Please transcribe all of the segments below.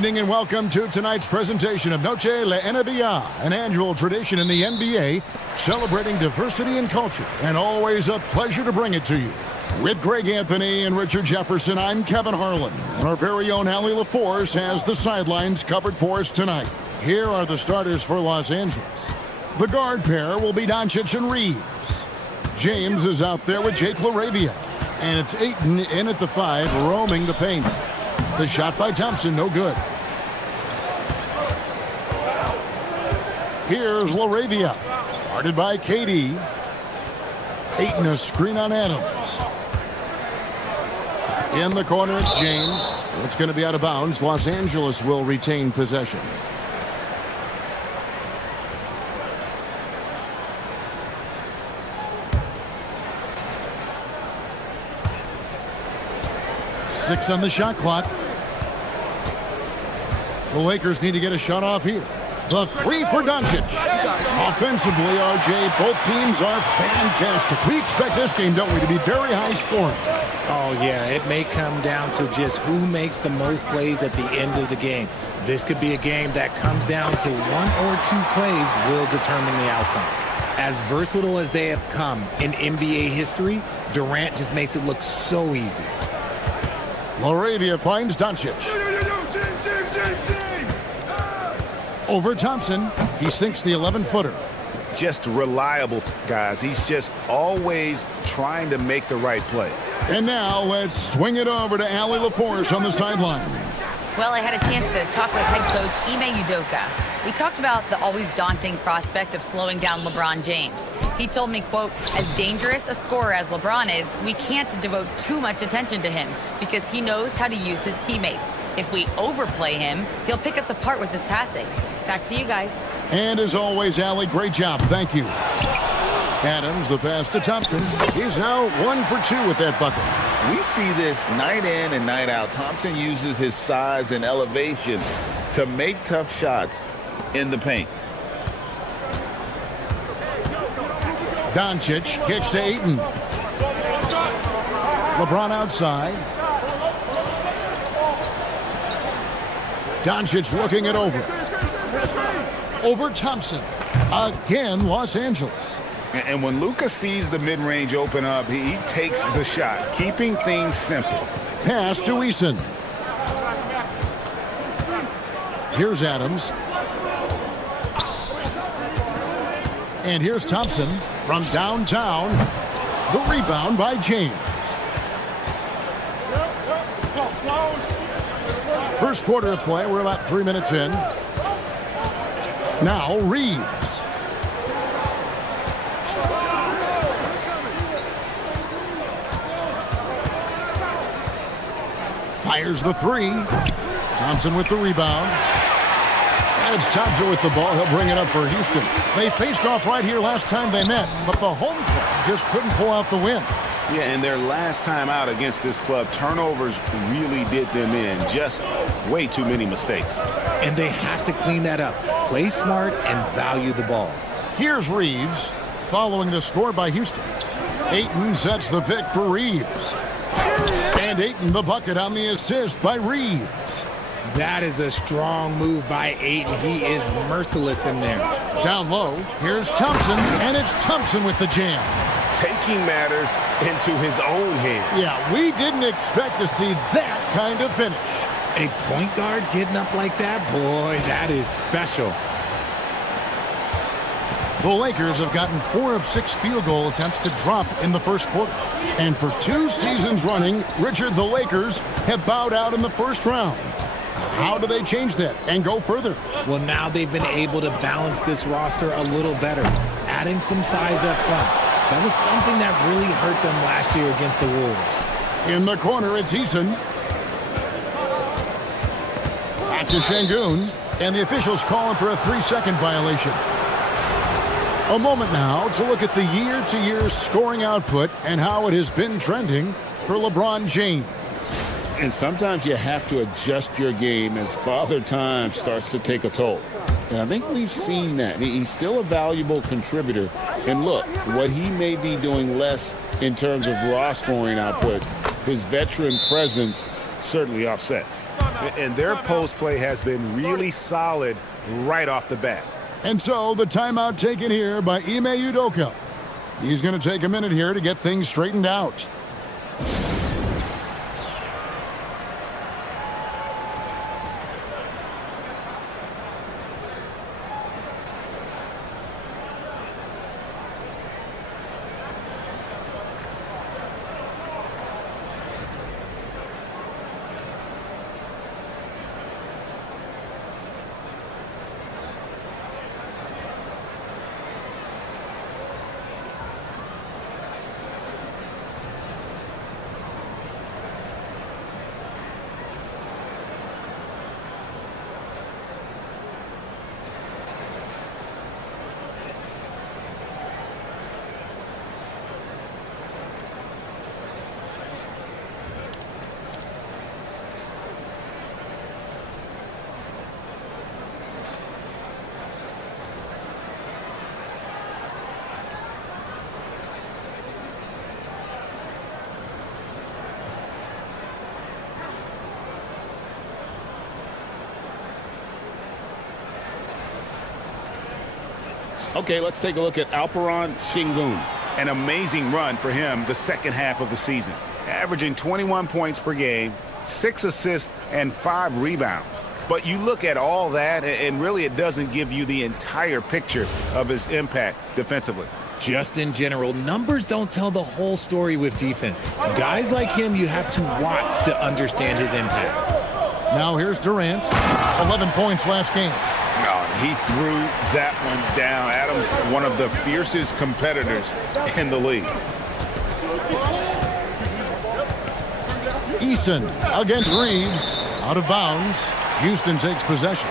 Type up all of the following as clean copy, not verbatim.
evening and welcome to tonight's presentation of Noche La NBA, an annual tradition in the NBA celebrating diversity and culture, and always a pleasure to bring it to you. With Greg Anthony and Richard Jefferson, I'm Kevin Harlan, and our very own Allie LaForce has the sidelines covered for us tonight. Here are the starters for Los Angeles. The guard pair will be Doncic and Reeves. James is out there with Jake LaRavia, and it's Ayton in at the 5, roaming the paint. The shot by Thompson, no good. Here's LaRavia, guarded by KD. Ayton, a screen on Adams. In the corner, it's James. It's going to be out of bounds. Los Angeles will retain possession. Six on the shot clock. The Lakers need to get a shot off here. The 3 for Doncic. Offensively, RJ, both teams are fantastic. We expect this game, don't we, to be very high scoring. Oh, yeah, it may come down to just who makes the most plays at the end of the game. This could be a game that comes down to 1 or 2 plays will determine the outcome. As versatile as they have come in NBA history, Durant just makes it look so easy. LaRavia finds Doncic. Over Thompson. He sinks the 11-footer. Just reliable, guys. He's just always trying to make the right play. And now let's swing it over to Allie LaForce on the sideline. Well, I had a chance to talk with head coach Ime Udoka. We talked about the always daunting prospect of slowing down LeBron James. He told me, quote, as dangerous a scorer as LeBron is, we can't devote too much attention to him because he knows how to use his teammates. If we overplay him, he'll pick us apart with his passing. Back to you guys. And as always, Allie, great job. Thank you. Adams, the pass to Thompson. He's now 1 for 2 with that bucket. We see this night in and night out. Thompson uses his size and elevation to make tough shots in the paint. Doncic kicks to Ayton. LeBron outside. Doncic looking it over. Over Thompson. Again, Los Angeles. And when Luka sees the mid-range open up, he takes the shot, keeping things simple. Pass to Eason. Here's Adams. And here's Thompson from downtown. The rebound by James. First quarter of play. We're about 3 minutes in. Now Reeves. Fires the 3. Thompson with the rebound. It's Thompson with the ball. He'll bring it up for Houston. They faced off right here last time they met, but the home club just couldn't pull out the win. Yeah, and their last time out against this club, turnovers really did them in. Just way too many mistakes. And they have to clean that up. Play smart and value the ball. Here's Reeves following the score by Houston. Ayton sets the pick for Reeves. And Ayton the bucket on the assist by Reeves. That is a strong move by Ayton. He is merciless in there. Down low, here's Thompson, and it's Thompson with the jam. Taking matters into his own hands. Yeah, we didn't expect to see that kind of finish. A point guard getting up like that, boy, that is special. The Lakers have gotten 4 of 6 field goal attempts to drop in the first quarter. And for 2 seasons running, Richard, the Lakers have bowed out in the first round. How do they change that and go further? Well, now they've been able to balance this roster a little better, adding some size up front. That was something that really hurt them last year against the Wolves. In the corner, it's Eason. Back to Şengün, and the officials calling for a 3-second violation. A moment now to look at the year-to-year scoring output and how it has been trending for LeBron James. And sometimes you have to adjust your game as Father Time starts to take a toll. And I think we've seen that. He's still a valuable contributor. And look, what he may be doing less in terms of raw scoring output, his veteran presence certainly offsets. And their post play has been really solid right off the bat. And so the timeout taken here by Ime Udoka. He's going to take a minute here to get things straightened out. Okay, let's take a look at Alperen Sengun. An amazing run for him the second half of the season. Averaging 21 points per game, 6 assists, and 5 rebounds. But you look at all that, and really it doesn't give you the entire picture of his impact defensively. Just in general, numbers don't tell the whole story with defense. Guys like him, you have to watch to understand his impact. Now here's Durant. 11 points last game. He threw that one down. Adams, one of the fiercest competitors in the league. Eason against Reeves. Out of bounds. Houston takes possession.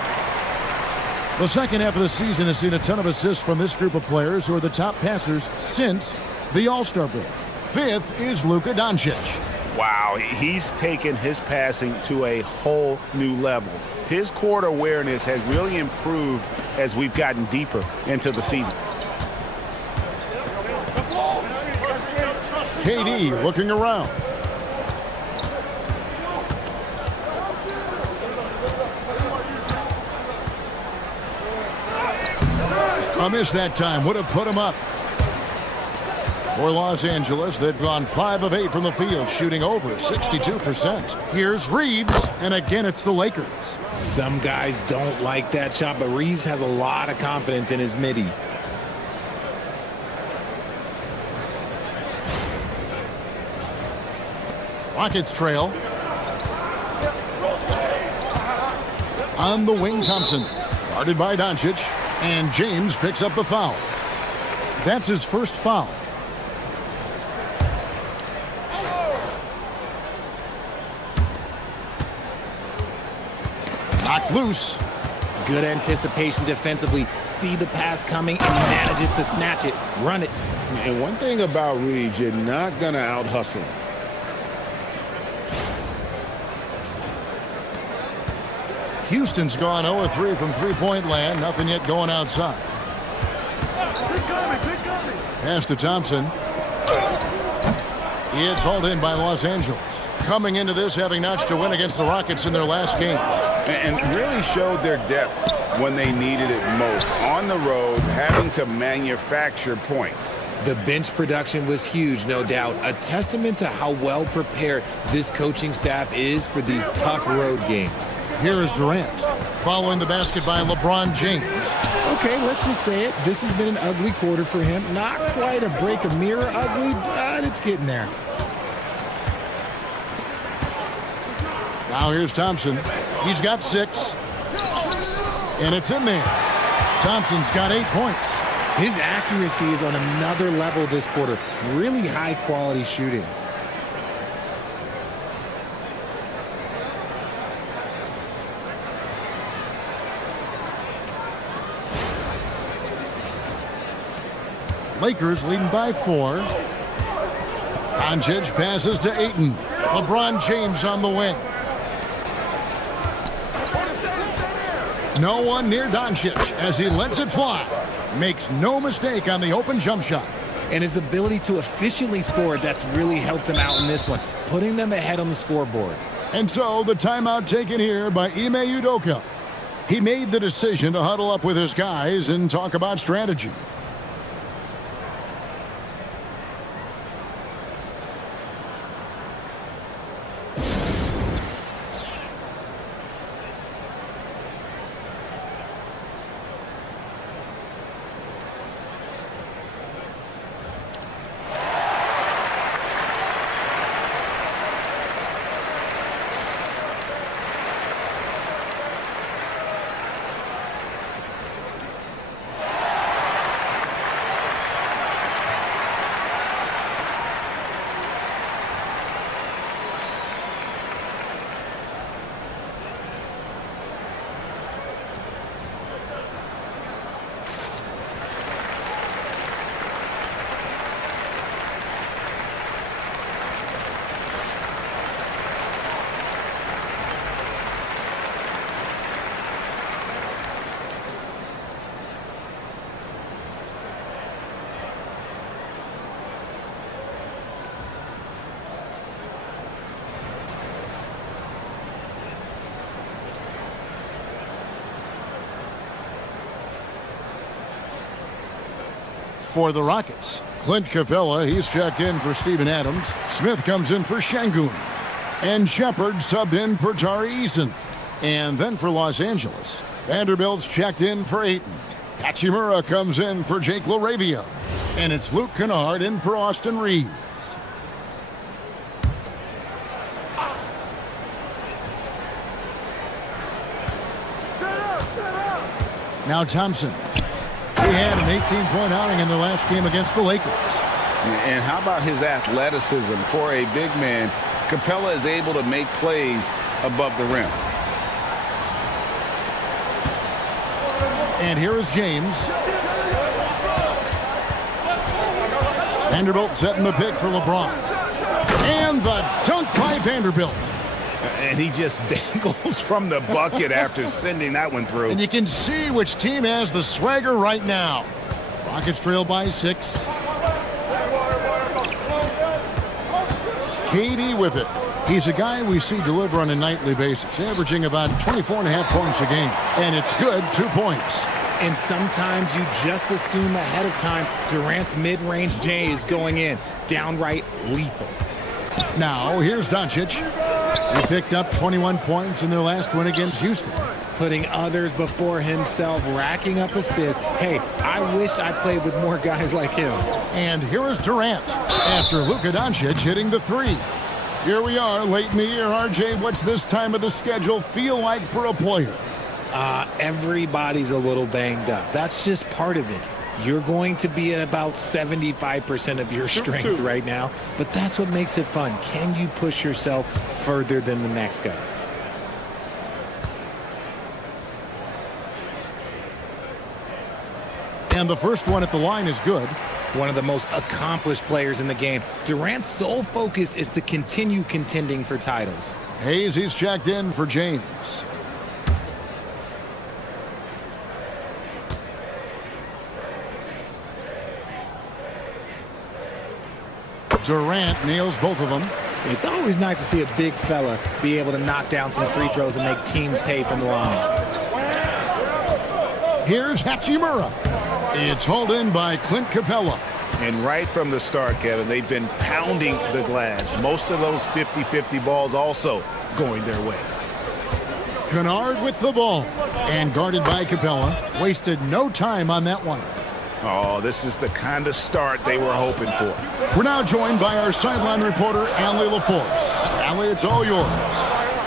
The second half of the season has seen a ton of assists from this group of players who are the top passers since the All-Star break. Fifth is Luka Doncic. Wow, he's taken his passing to a whole new level. His court awareness has really improved as we've gotten deeper into the season. KD looking around. A miss that time would have put him up. For Los Angeles, they've gone 5 of 8 from the field, shooting over 62%. Here's Reeves, and again it's the Lakers. Some guys don't like that shot, but Reeves has a lot of confidence in his midi. Rockets trail. On the wing, Thompson. Guarded by Doncic, and James picks up the foul. That's his first foul. Knocked loose. Good anticipation defensively. See the pass coming and manages to snatch it. Run it. And one thing about Reeves, you're not going to out-hustle him. Houston's gone 0-3 from three-point land. Nothing yet going outside. Pass to Thompson. It's hauled in by Los Angeles. Coming into this having notched a win against the Rockets in their last game. And really showed their depth when they needed it most. On the road, having to manufacture points. The bench production was huge, no doubt. A testament to how well prepared this coaching staff is for these tough road games. Here is Durant, following the basket by LeBron James. Okay, let's just say it. This has been an ugly quarter for him. Not quite a break a mirror ugly, but it's getting there. Now here's Thompson. He's got 6. And it's in there. Thompson's got 8 points. His accuracy is on another level this quarter. Really high quality shooting. Lakers leading by 4. Doncic passes to Ayton. LeBron James on the wing. No one near Doncic as he lets it fly. Makes no mistake on the open jump shot. And his ability to efficiently score, that's really helped him out in this one, putting them ahead on the scoreboard. And so the timeout taken here by Ime Udoka. He made the decision to huddle up with his guys and talk about strategy. For the Rockets, Clint Capella, he's checked in for Steven Adams. Smith comes in for Şengün. And Shepard subbed in for Tari Eason. And then for Los Angeles, Vanderbilt's checked in for Ayton. Hachimura comes in for Jake LaRavia. And it's Luke Kennard in for Austin Reeves. Now Thompson. He had an 18-point outing in their last game against the Lakers. And how about his athleticism? For a big man, Capella is able to make plays above the rim. And here is James. Vanderbilt setting the pick for LeBron. And the dunk by Vanderbilt. And he just dangles from the bucket after sending that one through. And you can see which team has the swagger right now. Rockets trail by 6. KD with it. He's a guy we see deliver on a nightly basis, averaging about 24.5 points a game. And it's good, 2 points. And sometimes you just assume ahead of time Durant's mid-range J is going in. Downright lethal. Now, here's Doncic. He picked up 21 points in their last win against Houston. Putting others before himself, racking up assists. Hey, I wish I played with more guys like him. And here is Durant after Luka Doncic hitting the 3. Here we are late in the year. RJ, what's this time of the schedule feel like for a player? Everybody's a little banged up. That's just part of it. You're going to be at about 75% of your strength right now, but that's what makes it fun. Can you push yourself further than the next guy? And the first one at the line is good. One of the most accomplished players in the game. Durant's sole focus is to continue contending for titles. Hayes, he's checked in for James. Durant nails both of them. It's always nice to see a big fella be able to knock down some free throws and make teams pay from the line. Here's Hachimura. It's hauled in by Clint Capella. And right from the start, Kevin, they've been pounding the glass. Most of those 50-50 balls also going their way. Kennard with the ball. And guarded by Capella. Wasted no time on that one. Oh, this is the kind of start they were hoping for. We're now joined by our sideline reporter, Allie LaForce. Allie, it's all yours.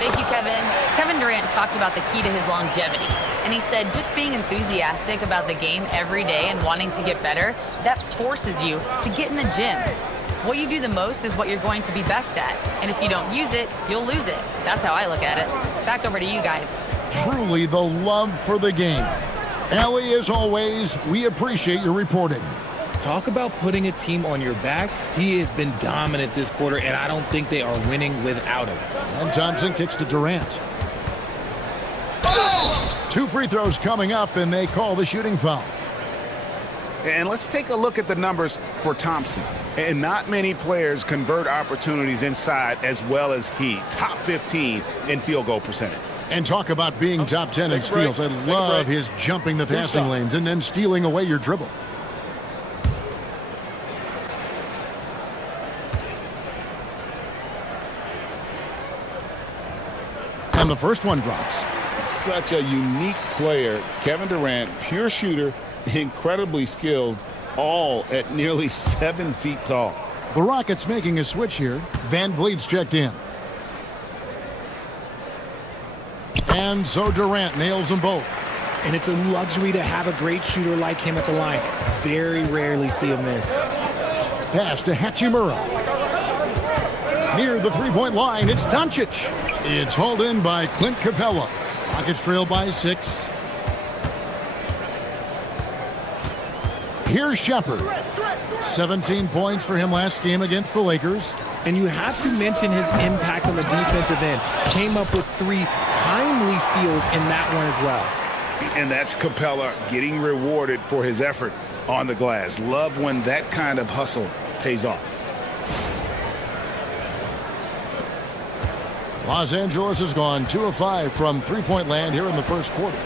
Thank you, Kevin. Kevin Durant talked about the key to his longevity. And he said just being enthusiastic about the game every day and wanting to get better, that forces you to get in the gym. What you do the most is what you're going to be best at. And if you don't use it, you'll lose it. That's how I look at it. Back over to you guys. Truly the love for the game. Allie, as always, we appreciate your reporting. Talk about putting a team on your back. He has been dominant this quarter, and I don't think they are winning without him. And Thompson kicks to Durant. 2 free throws coming up, and they call the shooting foul. And let's take a look at the numbers for Thompson. And not many players convert opportunities inside as well as he. Top 15 in field goal percentage. And talk about being top 10 in steals. I love his jumping the passing lanes and then stealing away your dribble. And the first one drops. Such a unique player. Kevin Durant, pure shooter, incredibly skilled, all at nearly 7 feet tall. The Rockets making a switch here. Van Vliet's checked in. And so Durant nails them both. And it's a luxury to have a great shooter like him at the line. Very rarely see him miss. Pass to Hachimura. Near the three-point line, it's Doncic. It's hauled in by Clint Capella. Rockets trail by 6. Here's Shepherd. 17 points for him last game against the Lakers. And you have to mention his impact on the defensive end. Came up with 3 timely steals in that one as well. And that's Capella getting rewarded for his effort on the glass. Love when that kind of hustle pays off. Los Angeles has gone 2 of 5 from three-point land here in the first quarter.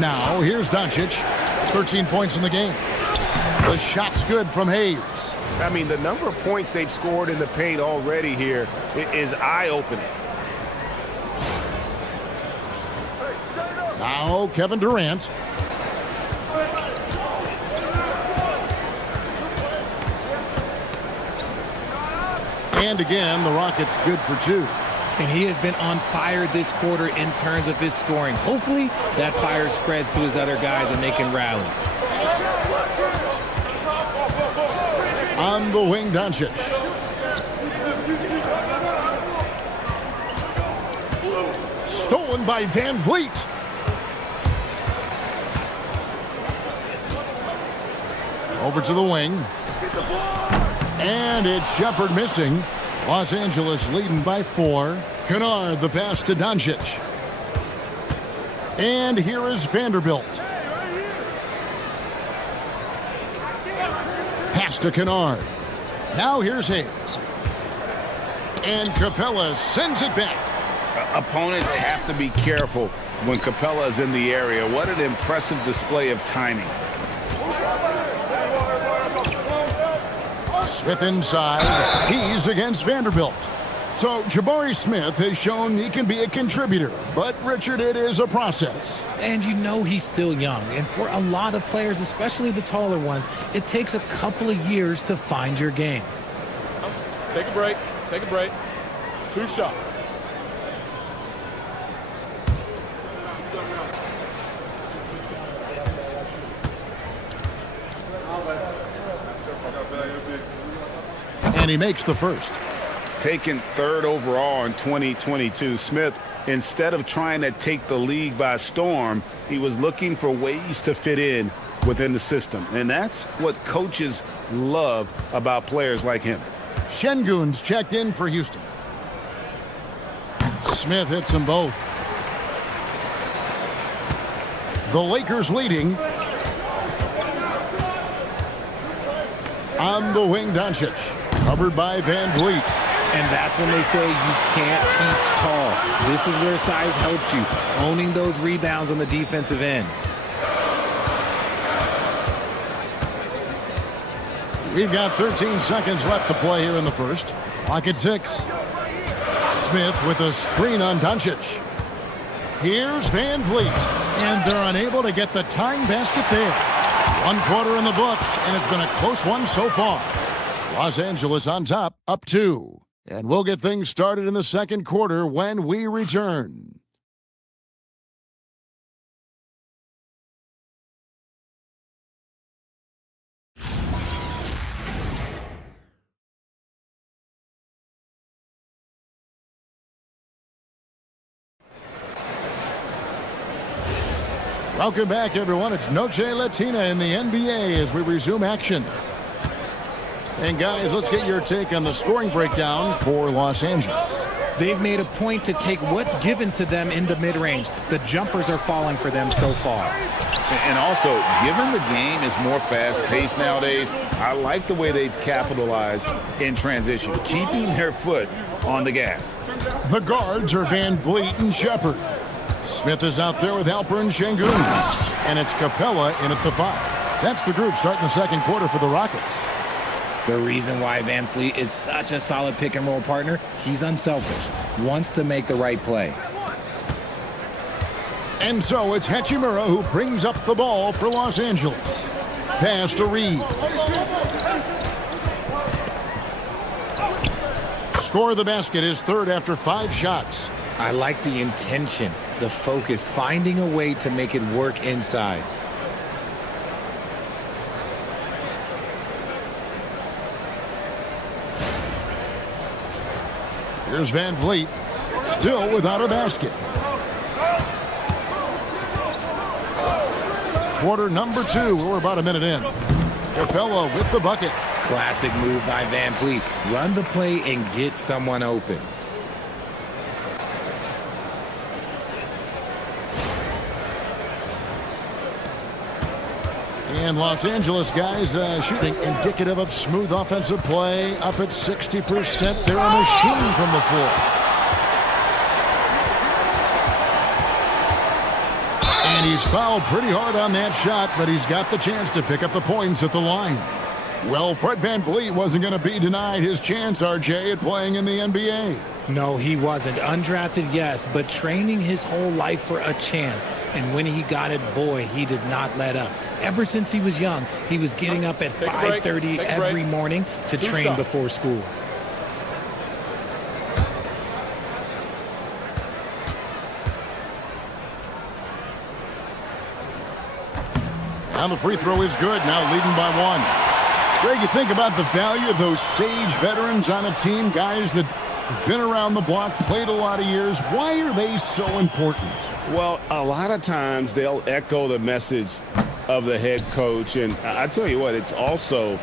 Now, here's Doncic. 13 points in the game. The shot's good from Hayes. I mean, the number of points they've scored in the paint already here is eye-opening. Now, Kevin Durant. And again, the Rockets good for 2. And he has been on fire this quarter in terms of his scoring. Hopefully, that fire spreads to his other guys and they can rally. On the wing, Doncic. Stolen by Van Vliet. Over to the wing. And it's Shepherd missing. Los Angeles leading by 4. Kennard the pass to Doncic. And here is Vanderbilt. Pass to Kennard. Now here's Hayes. And Capella sends it back. Opponents have to be careful when Capella is in the area. What an impressive display of timing. Smith inside. He's against Vanderbilt. So Jabari Smith has shown he can be a contributor, but Richard, it is a process. And you know he's still young. And for a lot of players, especially the taller ones, it takes a couple of years to find your game. Take a break. Take a break. 2 shots. And he makes the first. Taken 3rd overall in 2022, Smith, instead of trying to take the league by storm, he was looking for ways to fit in within the system. And that's what coaches love about players like him. Şengün's checked in for Houston. Smith hits them both. The Lakers leading. On the wing, Doncic. Covered by Van Vliet. And that's when they say you can't teach tall. This is where size helps you, owning those rebounds on the defensive end. We've got 13 seconds left to play here in the first. Clock at 6. Smith with a screen on Doncic. Here's Van Vliet. And they're unable to get the tying basket there. 1 quarter in the books, and it's been a close one so far. Los Angeles on top, up 2. And we'll get things started in the second quarter when we return. Welcome back, everyone. It's Noche Latina in the NBA as we resume action. And guys, let's get your take on the scoring breakdown for Los Angeles. They've made a point to take what's given to them in the mid-range. The jumpers are falling for them so far. And also, given the game is more fast-paced nowadays, I like the way they've capitalized in transition, keeping their foot on the gas. The guards are Van Vliet and Shepard. Smith is out there with Alper and Şengün. And it's Capella in at the 5. That's the group starting the second quarter for the Rockets. The reason why Van Vliet is such a solid pick-and-roll partner, he's unselfish, wants to make the right play. And so it's Hachimura who brings up the ball for Los Angeles. Pass to Reeves. Score the basket is third after 5 shots. I like the intention, the focus, finding a way to make it work inside. Here's Van Vliet, still without a basket. Quarter number 2, we're about a minute in. Capella with the bucket. Classic move by Van Vliet. Run the play and get someone open. And Los Angeles guys shooting indicative of smooth offensive play, up at 60%. They're a machine from the floor. And he's fouled pretty hard on that shot, but he's got the chance to pick up the points at the line. Well, Fred Van Vliet wasn't going to be denied his chance, RJ, at playing in the NBA. No, he wasn't. Undrafted, yes, but training his whole life for a chance. And when he got it, boy, he did not let up. Ever since he was young, he was getting up at 5:30 every morning to train before school. And the free throw is good, now leading by 1. Greg, you think about the value of those sage veterans on a team, guys that have been around the block, played a lot of years. Why are they so important? Well, a lot of times they'll echo the message of the head coach. And I tell you what, it's also,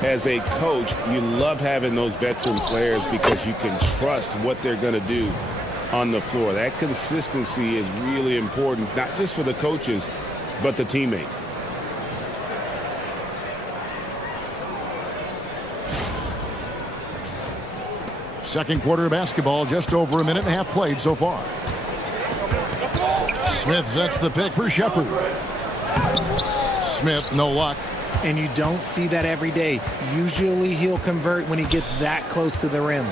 as a coach, you love having those veteran players because you can trust what they're going to do on the floor. That consistency is really important, not just for the coaches, but the teammates. Second quarter of basketball, just over a minute and a half played so far. Smith sets the pick for Shepard. Smith, no luck. And you don't see that every day. Usually he'll convert when he gets that close to the rim.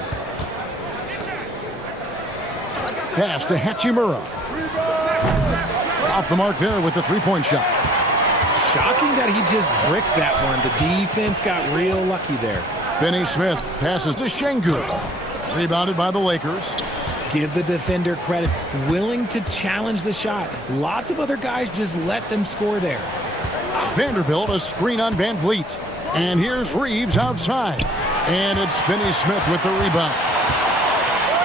Pass to Hachimura. Off the mark there with the three-point shot. Shocking that he just bricked that one. The defense got real lucky there. Finney-Smith passes to Şengün. Rebounded by the Lakers. Give the defender credit. Willing to challenge the shot. Lots of other guys just let them score there. Vanderbilt, a screen on Van Vliet. And here's Reeves outside. And it's Finney-Smith with the rebound.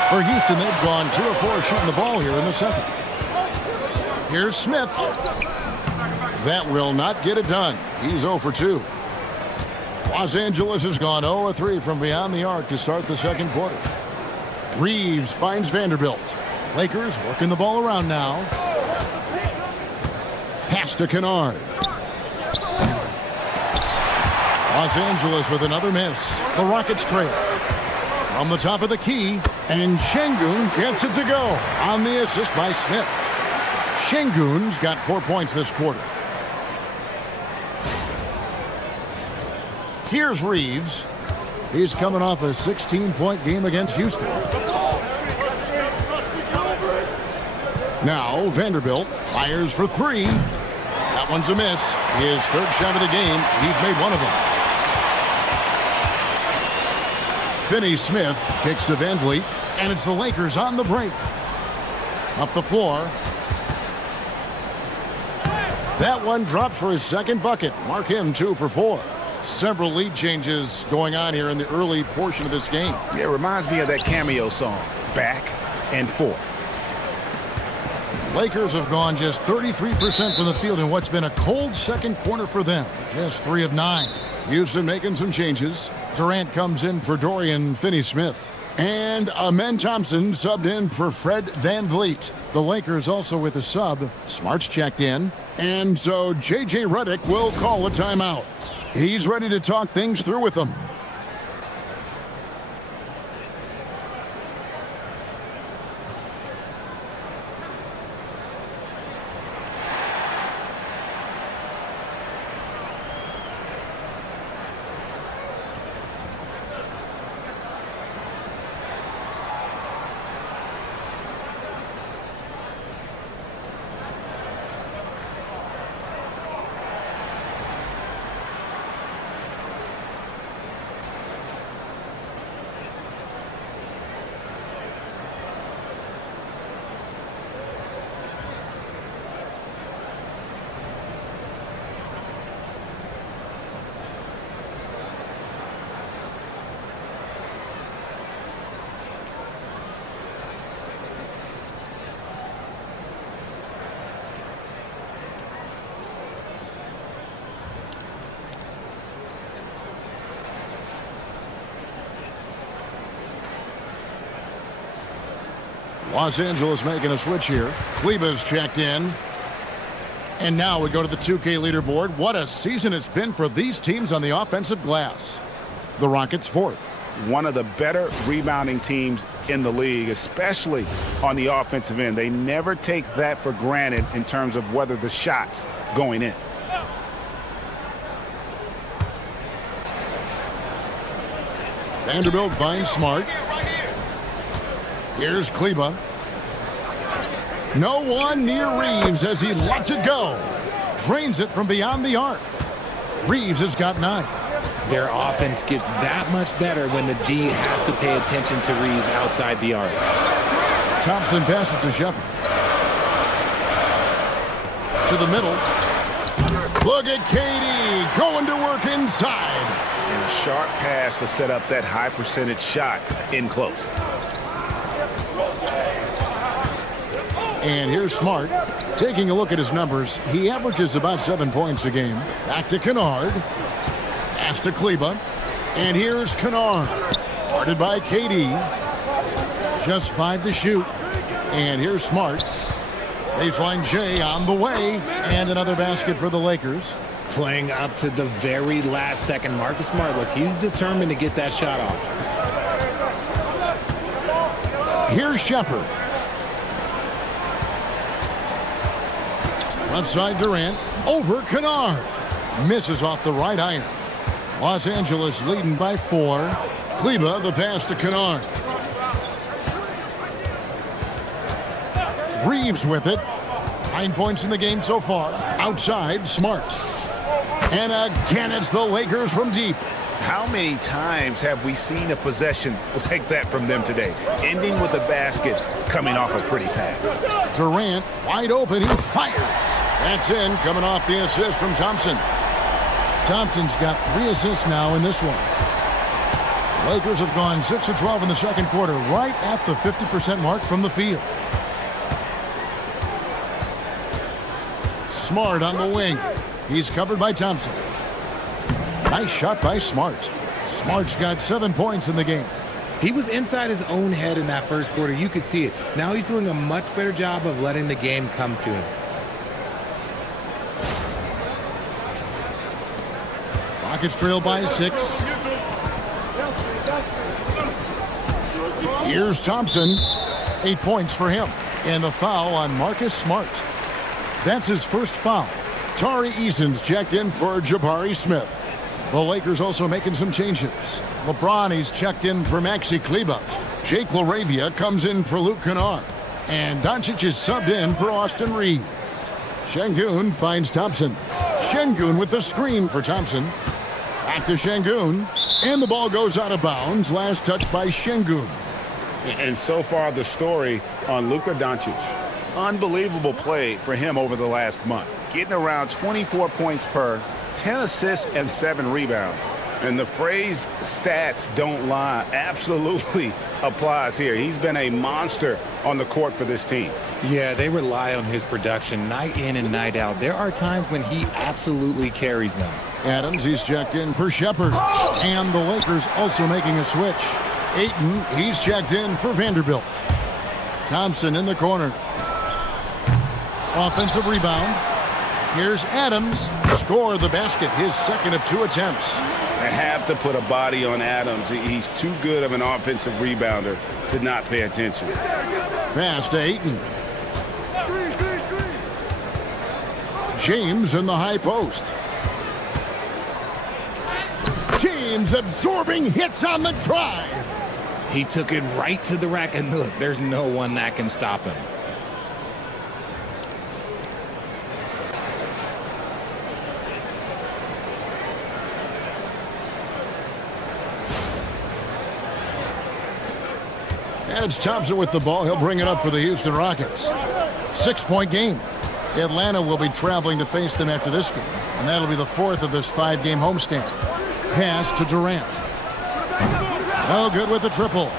For Houston, they've gone 2 of 4 shooting the ball here in the second. Here's Smith. That will not get it done. He's 0 for 2. Los Angeles has gone 0 of 3 from beyond the arc to start the second quarter. Reeves finds Vanderbilt. Lakers working the ball around now. Pass to Kennard. Los Angeles with another miss. The Rockets trail. From the top of the key, and Şengün gets it to go on the assist by Smith. Şengün's got 4 points this quarter. Here's Reeves. He's coming off a 16-point game against Houston. Now Vanderbilt fires for 3. That one's a miss. His third shot of the game. He's made one of them. Finney-Smith kicks to Van Vliet, and it's the Lakers on the break. Up the floor. That one dropped for his second bucket. Mark him 2 for 4. Several lead changes going on here in the early portion of this game. Yeah, it reminds me of that Cameo song, Back and Forth. Lakers have gone just 33% from the field in what's been a cold second quarter for them. Just 3 of 9. Houston making some changes. Durant comes in for Dorian Finney-Smith. And Amen Thompson subbed in for Fred VanVleet. The Lakers also with a sub. Smart's checked in. And so J.J. Redick will call a timeout. He's ready to talk things through with them. Los Angeles making a switch here. Kleber's checked in. And now we go to the 2K leaderboard. What a season it's been for these teams on the offensive glass. The Rockets fourth. One of the better rebounding teams in the league, especially on the offensive end. They never take that for granted in terms of whether the shot's going in. Vanderbilt finds Smart. Here's Kleber. No one near Reeves as he lets it go. Drains it from beyond the arc. Reeves has got 9. Their offense gets that much better when the D has to pay attention to Reeves outside the arc. Thompson passes to Shepard. To the middle. Look at KD going to work inside. And a sharp pass to set up that high percentage shot in close. And here's Smart. Taking a look at his numbers, he averages about 7 points a game. Back to Kennard. Pass to Kleber. And here's Kennard. Guarded by KD. Just 5 to shoot. And here's Smart. Baseline J on the way. And another basket for the Lakers. Playing up to the very last second. Marcus Smart, look, he's determined to get that shot off. Here's Shepard. Left side Durant. Over Kennard. Misses off the right iron. Los Angeles leading by 4. Kleber the pass to Kennard. Reeves with it. 9 points in the game so far. Outside, Smart. And again, it's the Lakers from deep. How many times have we seen a possession like that from them today? Ending with a basket, coming off a pretty pass. Durant wide open. He fires. That's in, coming off the assist from Thompson. Thompson's got 3 assists now in this one. Lakers have gone 6 of 12 in the second quarter, right at the 50% mark from the field. Smart on the wing. He's covered by Thompson. Nice shot by Smart. Smart's got 7 points in the game. He was inside his own head in that first quarter. You could see it. Now he's doing a much better job of letting the game come to him. Rockets trail by 6. Here's Thompson. 8 points for him. And the foul on Marcus Smart. That's his first foul. Tari Eason's checked in for Jabari Smith. The Lakers also making some changes. LeBron, he's checked in for Maxi Kleber. Jake LaRavia comes in for Luke Kennard. And Doncic is subbed in for Austin Reeves. Şengün finds Thompson. Şengün with the screen for Thompson. Back to Şengün. And the ball goes out of bounds. Last touch by Şengün. And so far the story on Luka Doncic. Unbelievable play for him over the last month. Getting around 24 points per, 10 assists and 7 rebounds. And the phrase stats don't lie absolutely applies here. He's been a monster on the court for this team. Yeah, they rely on his production night in and night out. There are times when he absolutely carries them. Adams, he's checked in for Shepherd. And the Lakers also making a switch. Ayton, he's checked in for Vanderbilt. Thompson in the corner. Offensive rebound. Here's Adams. Score the basket, his second of 2 attempts. They have to put a body on Adams. He's too good of an offensive rebounder to not pay attention. Pass to Ayton. James in the high post. James absorbing hits on the drive. He took it right to the rack, and look, there's no one that can stop him. And it's Thompson with the ball. He'll bring it up for the Houston Rockets. 6-point game. Atlanta will be traveling to face them after this game, and that'll be the 4th of this 5-game homestand. Pass to Durant. No good with the triple.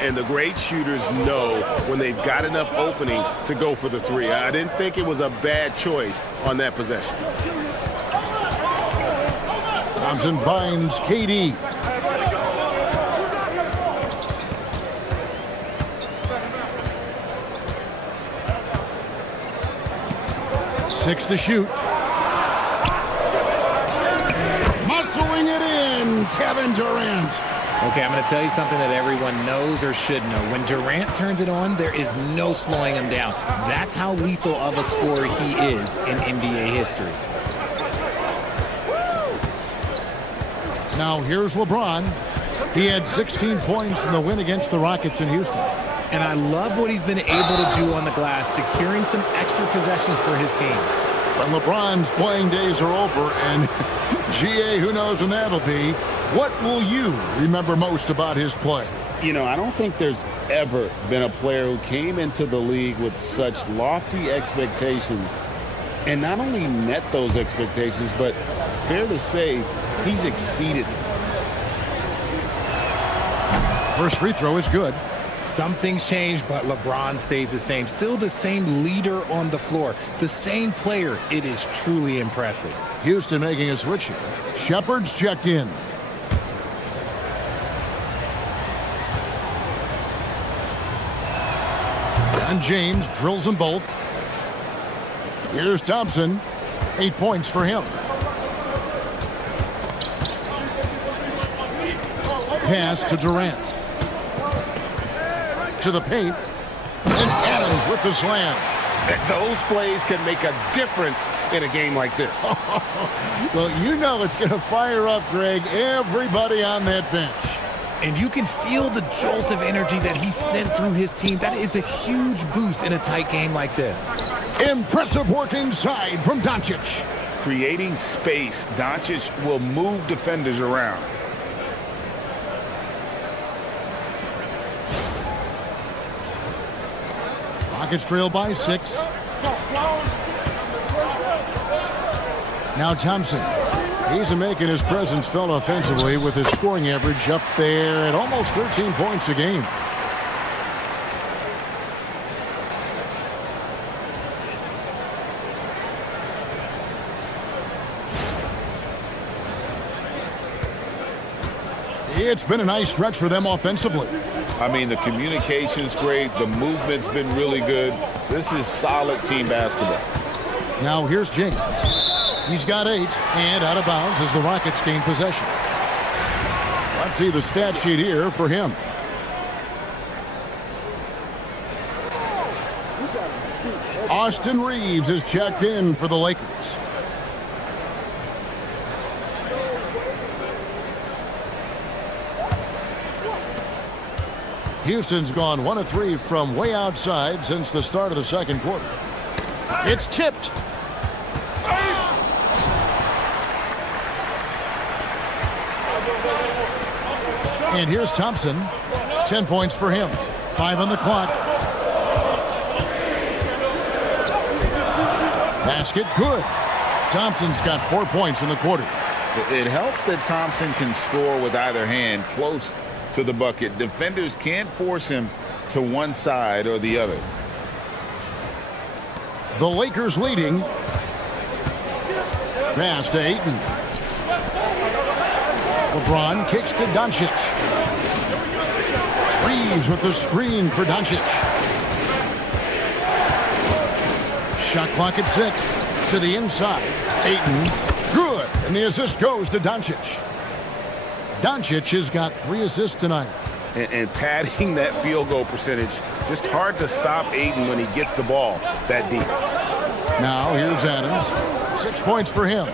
And the great shooters know when they've got enough opening to go for the 3. I didn't think it was a bad choice on that possession. Thompson finds KD. Six to shoot. Muscling it in, Kevin Durant. Okay, I'm going to tell you something that everyone knows or should know. When Durant turns it on, there is no slowing him down. That's how lethal of a scorer he is in NBA history. Now here's LeBron. He had 16 points in the win against the Rockets in Houston. And I love what he's been able to do on the glass, securing some extra possessions for his team. But LeBron's playing days are over, and GA, who knows when that'll be. What will you remember most about his play? You know, I don't think there's ever been a player who came into the league with such lofty expectations and not only met those expectations, but fair to say, he's exceeded them. First free throw is good. Some things change, but LeBron stays the same. Still the same leader on the floor. The same player. It is truly impressive. Houston making a switch here. Shepherd's checked in. And James drills them both. Here's Thompson. 8 points for him. Pass to Durant. To the paint. And Adams with the slam. Those plays can make a difference in a game like this. Well, you know it's going to fire up, Greg, everybody on that bench. And you can feel the jolt of energy that he sent through his team. That is a huge boost in a tight game like this. Impressive work inside from Doncic. Creating space, Doncic will move defenders around. Rockets trail by 6. Now Thompson. He's making his presence felt offensively with his scoring average up there at almost 13 points a game. It's been a nice stretch for them offensively. I mean, the communication's great. The movement's been really good. This is solid team basketball. Now here's James. He's got 8 and out of bounds as the Rockets gain possession. Let's see the stat sheet here for him. Austin Reeves is checked in for the Lakers. Houston's gone 1 of 3 from way outside since the start of the second quarter. It's tipped. And here's Thompson. 10 points for him. 5 on the clock. Basket good. Thompson's got 4 points in the quarter. It helps that Thompson can score with either hand close to the bucket. Defenders can't force him to one side or the other. The Lakers leading. Pass to Ayton. LeBron kicks to Doncic. Reeves with the screen for Doncic. Shot clock at 6. To the inside. Ayton. Good. And the assist goes to Doncic. Doncic has got 3 assists tonight. And padding that field goal percentage, just hard to stop Ayton when he gets the ball that deep. Now here's Adams. 6 points for him.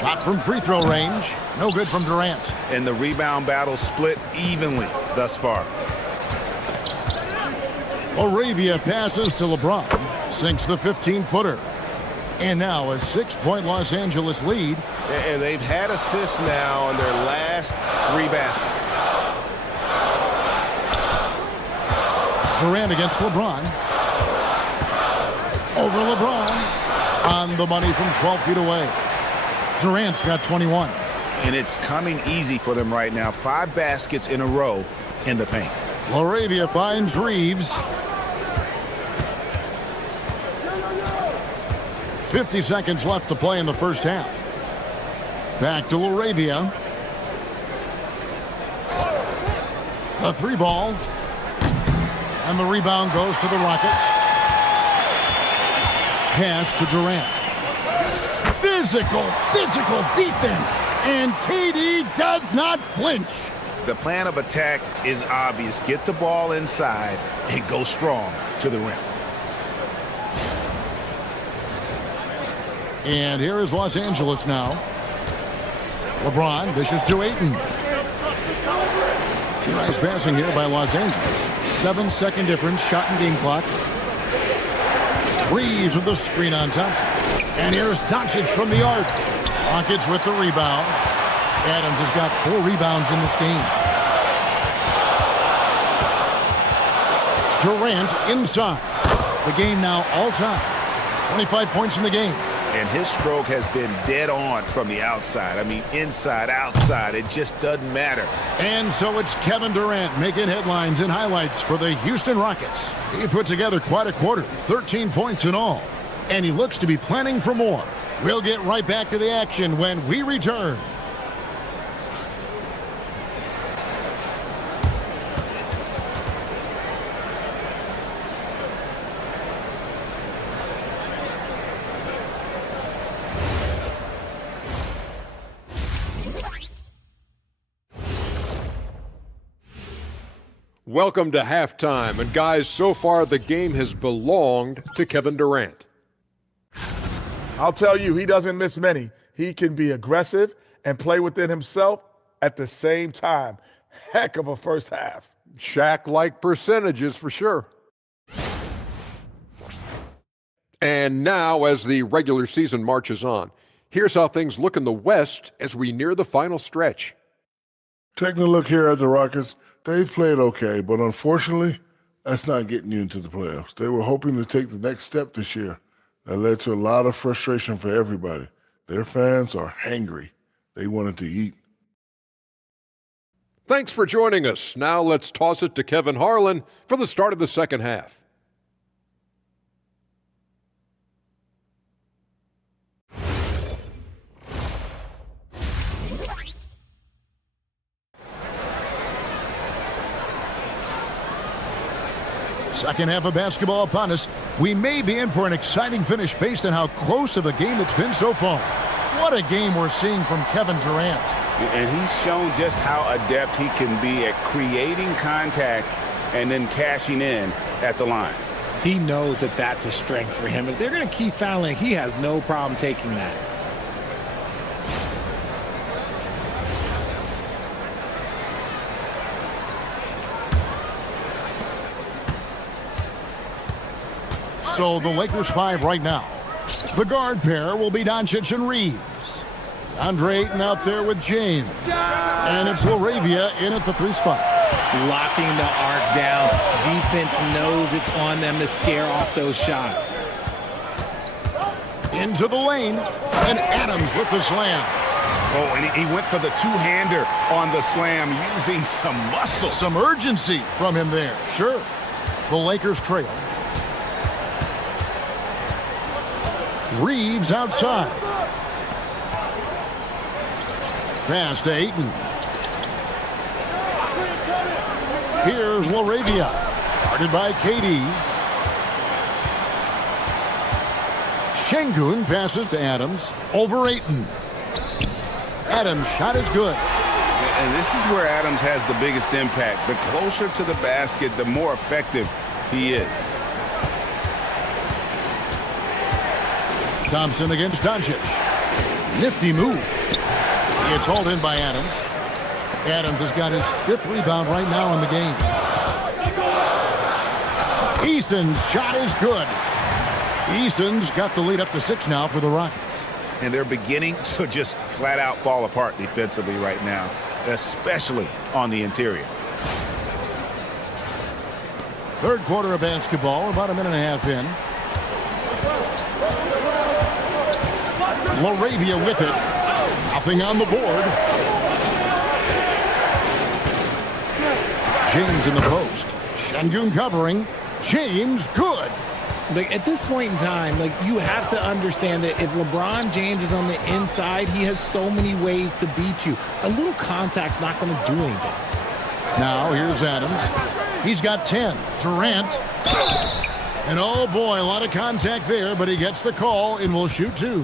Shot from free throw range. No good from Durant. And the rebound battle split evenly thus far. Laravia passes to LeBron. Sinks the 15-footer. And now a 6-point Los Angeles lead. And they've had assists now on their last 3 baskets. Durant against LeBron. Over LeBron. On the money from 12 feet away. Durant's got 21. And it's coming easy for them right now. 5 baskets in a row in the paint. Laravia finds Reeves. 50 seconds left to play in the first half. Back to Laravia. A 3-ball. And the rebound goes to the Rockets. Pass to Durant. Physical defense. And KD does not flinch. The plan of attack is obvious. Get the ball inside and go strong to the rim. And here is Los Angeles now. LeBron dishes to Ayton. Nice passing here by Los Angeles. 7-second difference, shot and game clock. Reeves with the screen on Thompson. And here's Doncic from the arc. Rockets with the rebound. Adams has got 4 rebounds in this game. Durant inside. The game now all time. 25 points in the game. And his stroke has been dead on from the outside. I mean, inside, outside, it just doesn't matter. And so it's Kevin Durant making headlines and highlights for the Houston Rockets. He put together quite a quarter, 13 points in all. And he looks to be planning for more. We'll get right back to the action when we return. Welcome to halftime, and guys, so far the game has belonged to Kevin Durant. I'll tell you, he doesn't miss many. He can be aggressive and play within himself at the same time. Heck of a first half. Shaq-like percentages for sure. And now, as the regular season marches on, here's how things look in the West as we near the final stretch. Taking a look here at the Rockets, they've played okay, but unfortunately, that's not getting you into the playoffs. They were hoping to take the next step this year. That led to a lot of frustration for everybody. Their fans are hangry. They wanted to eat. Thanks for joining us. Now let's toss it to Kevin Harlan for the start of the second half. Second half of basketball upon us. We may be in for an exciting finish based on how close of a game it's been so far. What a game we're seeing from Kevin Durant. And he's shown just how adept he can be at creating contact and then cashing in at the line. He knows that that's a strength for him. If they're going to keep fouling, he has no problem taking that. So the Lakers 5 right now. The guard pair will be Doncic and Reeves. Andre Ayton out there with James. And it's Laravia in at the 3 spot. Locking the arc down. Defense knows it's on them to scare off those shots. Into the lane. And Adams with the slam. Oh, and he went for the two-hander on the slam, using some muscle. Some urgency from him there. Sure. The Lakers trail. Reeves outside. Pass to Ayton. Here's Laravia. Guarded by KD. Şengün passes to Adams. Over Ayton. Adams' shot is good. And this is where Adams has the biggest impact. The closer to the basket, the more effective he is. Thompson against Doncic. Nifty move. It's hauled in by Adams. Adams has got his 5th rebound right now in the game. Eason's shot is good. Eason's got the lead up to 6 now for the Rockets. And they're beginning to just flat out fall apart defensively right now, especially on the interior. 3rd quarter of basketball, about a minute and a half in. Laravia with it. Nothing on the board. James in the post. Şengün covering. James good. At this point in time, you have to understand that if LeBron James is on the inside, he has so many ways to beat you. A little contact's not going to do anything. Now here's Adams. He's got 10. Durant. And oh boy, a lot of contact there, but he gets the call and will shoot 2.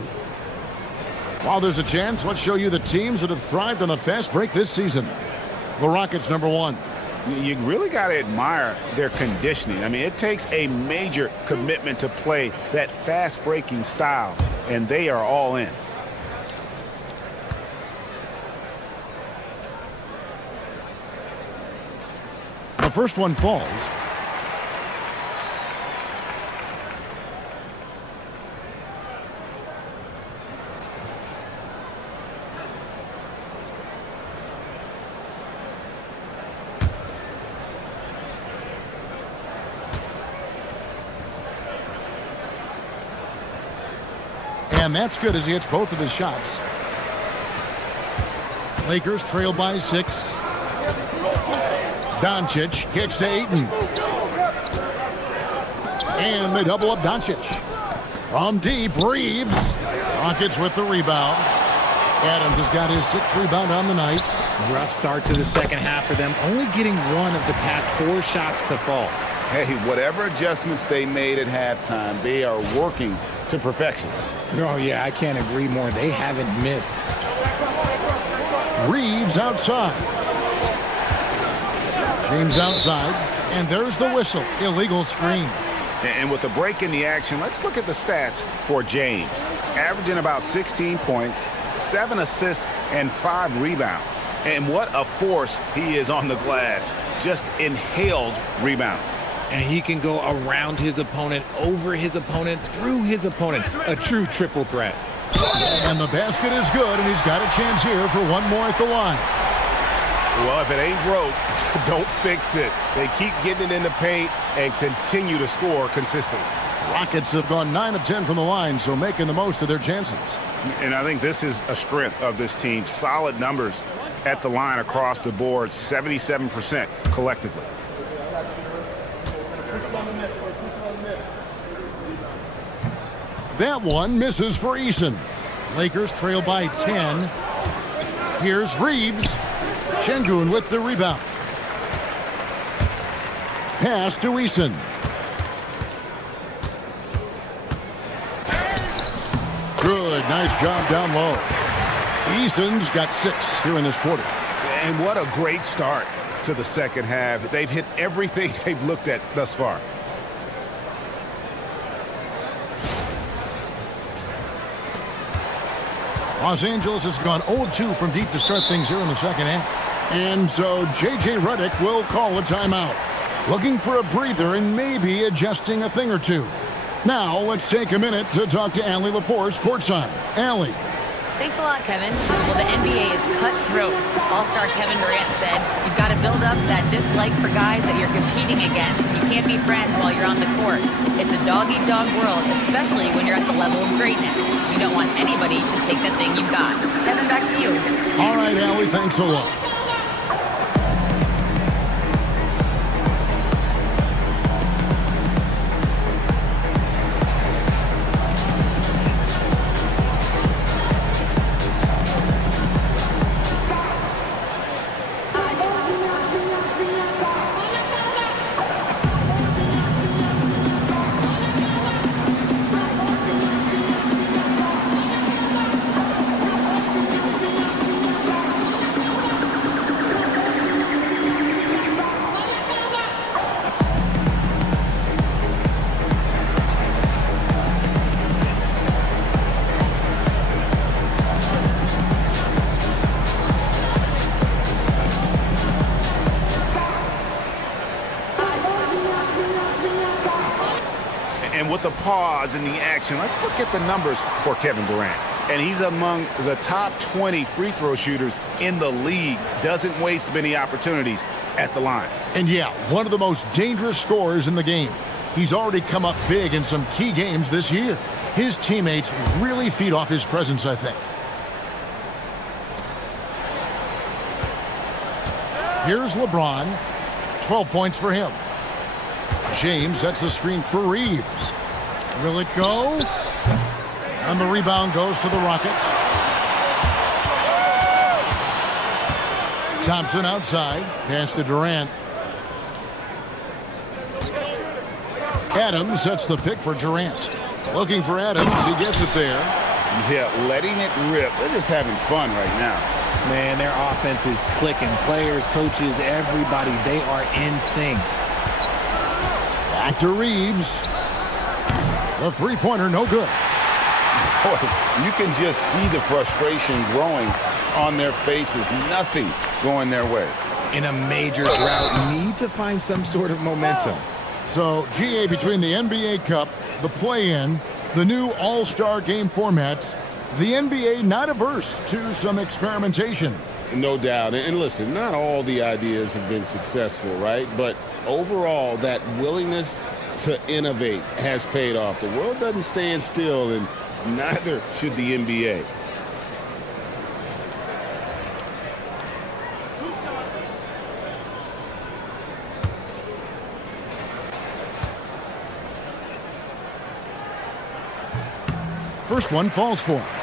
While there's a chance, let's show you the teams that have thrived on the fast break this season. The Rockets, number 1. You really got to admire their conditioning. I mean, it takes a major commitment to play that fast-breaking style, and they are all in. The first one falls. And that's good as he hits both of his shots. Lakers trail by 6. Doncic kicks to Ayton. And they double up Doncic. From deep, Reeves. Rockets with the rebound. Adams has got his 6th rebound on the night. Rough start to the second half for them, only getting 1 of the past 4 shots to fall. Hey, whatever adjustments they made at halftime, they are working to perfection. Oh, yeah, I can't agree more. They haven't missed. Reeves outside. James outside. And there's the whistle. Illegal screen. And with the break in the action, let's look at the stats for James. Averaging about 16 points, 7 assists, and 5 rebounds. And what a force he is on the glass. Just inhales rebounds. And he can go around his opponent, over his opponent, through his opponent. A true triple threat. And the basket is good, and he's got a chance here for 1 more at the line. Well, if it ain't broke, don't fix it. They keep getting it in the paint and continue to score consistently. Rockets have gone 9 of 10 from the line, so making the most of their chances. And I think this is a strength of this team. Solid numbers at the line across the board, 77% collectively. That one misses for Eason. Lakers trail by 10. Here's Reeves. Şengün with the rebound. Pass to Eason. Good, nice job down low. Eason's got 6 here in this quarter. And what a great start to the second half. They've hit everything they've looked at thus far. Los Angeles has gone 0-2 from deep to start things here in the second half. And so J.J. Redick will call a timeout. Looking for a breather and maybe adjusting a thing or two. Now let's take a minute to talk to Allie LaForce courtside. Allie. Thanks a lot, Kevin. Well, the NBA is cutthroat. All-star Kevin Durant said, you've got to build up that dislike for guys that you're competing against. You can't be friends while you're on the court. It's a dog-eat-dog world, especially when you're at the level of greatness. You don't want anybody to take the thing you've got. Kevin, back to you. All right, Allie, thanks a lot. And with the pause and the action, let's look at the numbers for Kevin Durant. And he's among the top 20 free throw shooters in the league. Doesn't waste many opportunities at the line. And yeah, one of the most dangerous scorers in the game. He's already come up big in some key games this year. His teammates really feed off his presence, I think. Here's LeBron. 12 points for him. James sets the screen for Reeves. Will it go? And the rebound goes to the Rockets. Thompson outside. Pass to Durant. Adams sets the pick for Durant. Looking for Adams. He gets it there. Yeah, letting it rip. They're just having fun right now. Man, their offense is clicking. Players, coaches, everybody, they are in sync. Back to Reeves. The three-pointer, no good. Boy, you can just see the frustration growing on their faces. Nothing going their way. In a major drought, need to find some sort of momentum. So, GA, between the NBA Cup, the play-in, the new All-Star game formats, the NBA not averse to some experimentation. No doubt. And listen, not all the ideas have been successful, right? But overall, that willingness to innovate has paid off. The world doesn't stand still, and neither should the NBA. First one falls for him.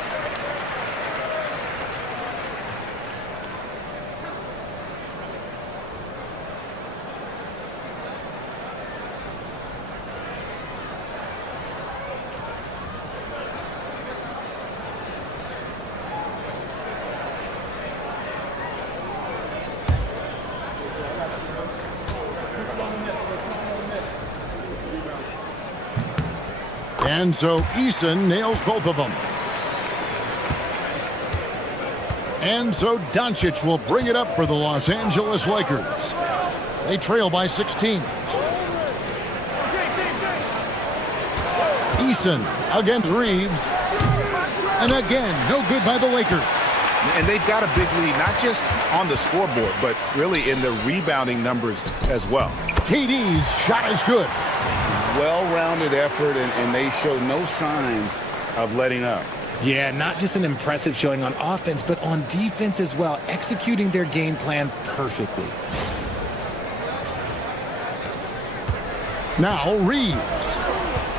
And so Eason nails both of them. And so Doncic will bring it up for the Los Angeles Lakers. They trail by 16. Eason against Reeves. And again, no good by the Lakers. And they've got a big lead, not just on the scoreboard, but really in the rebounding numbers as well. KD's shot is good. Well-rounded effort, and they show no signs of letting up. Yeah, not just an impressive showing on offense, but on defense as well, executing their game plan perfectly. Now Reeves.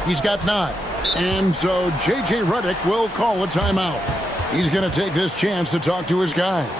He's got 9. And so J.J. Redick will call a timeout. He's going to take this chance to talk to his guys.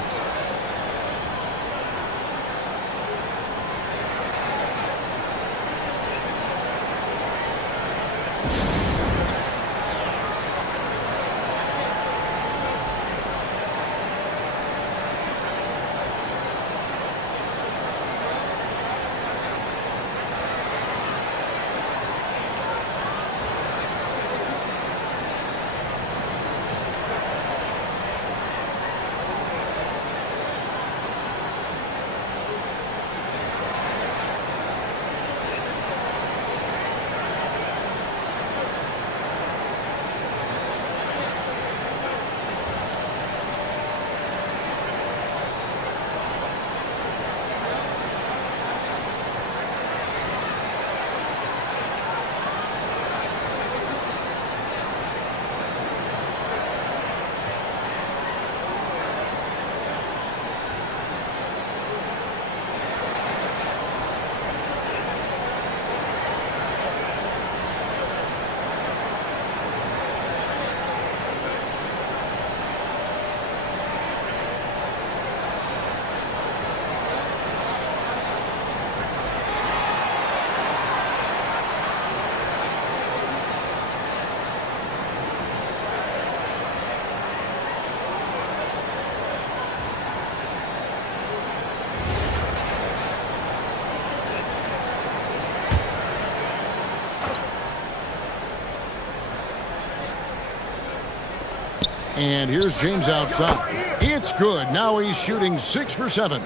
And here's James outside. It's good. Now he's shooting 6 for 7.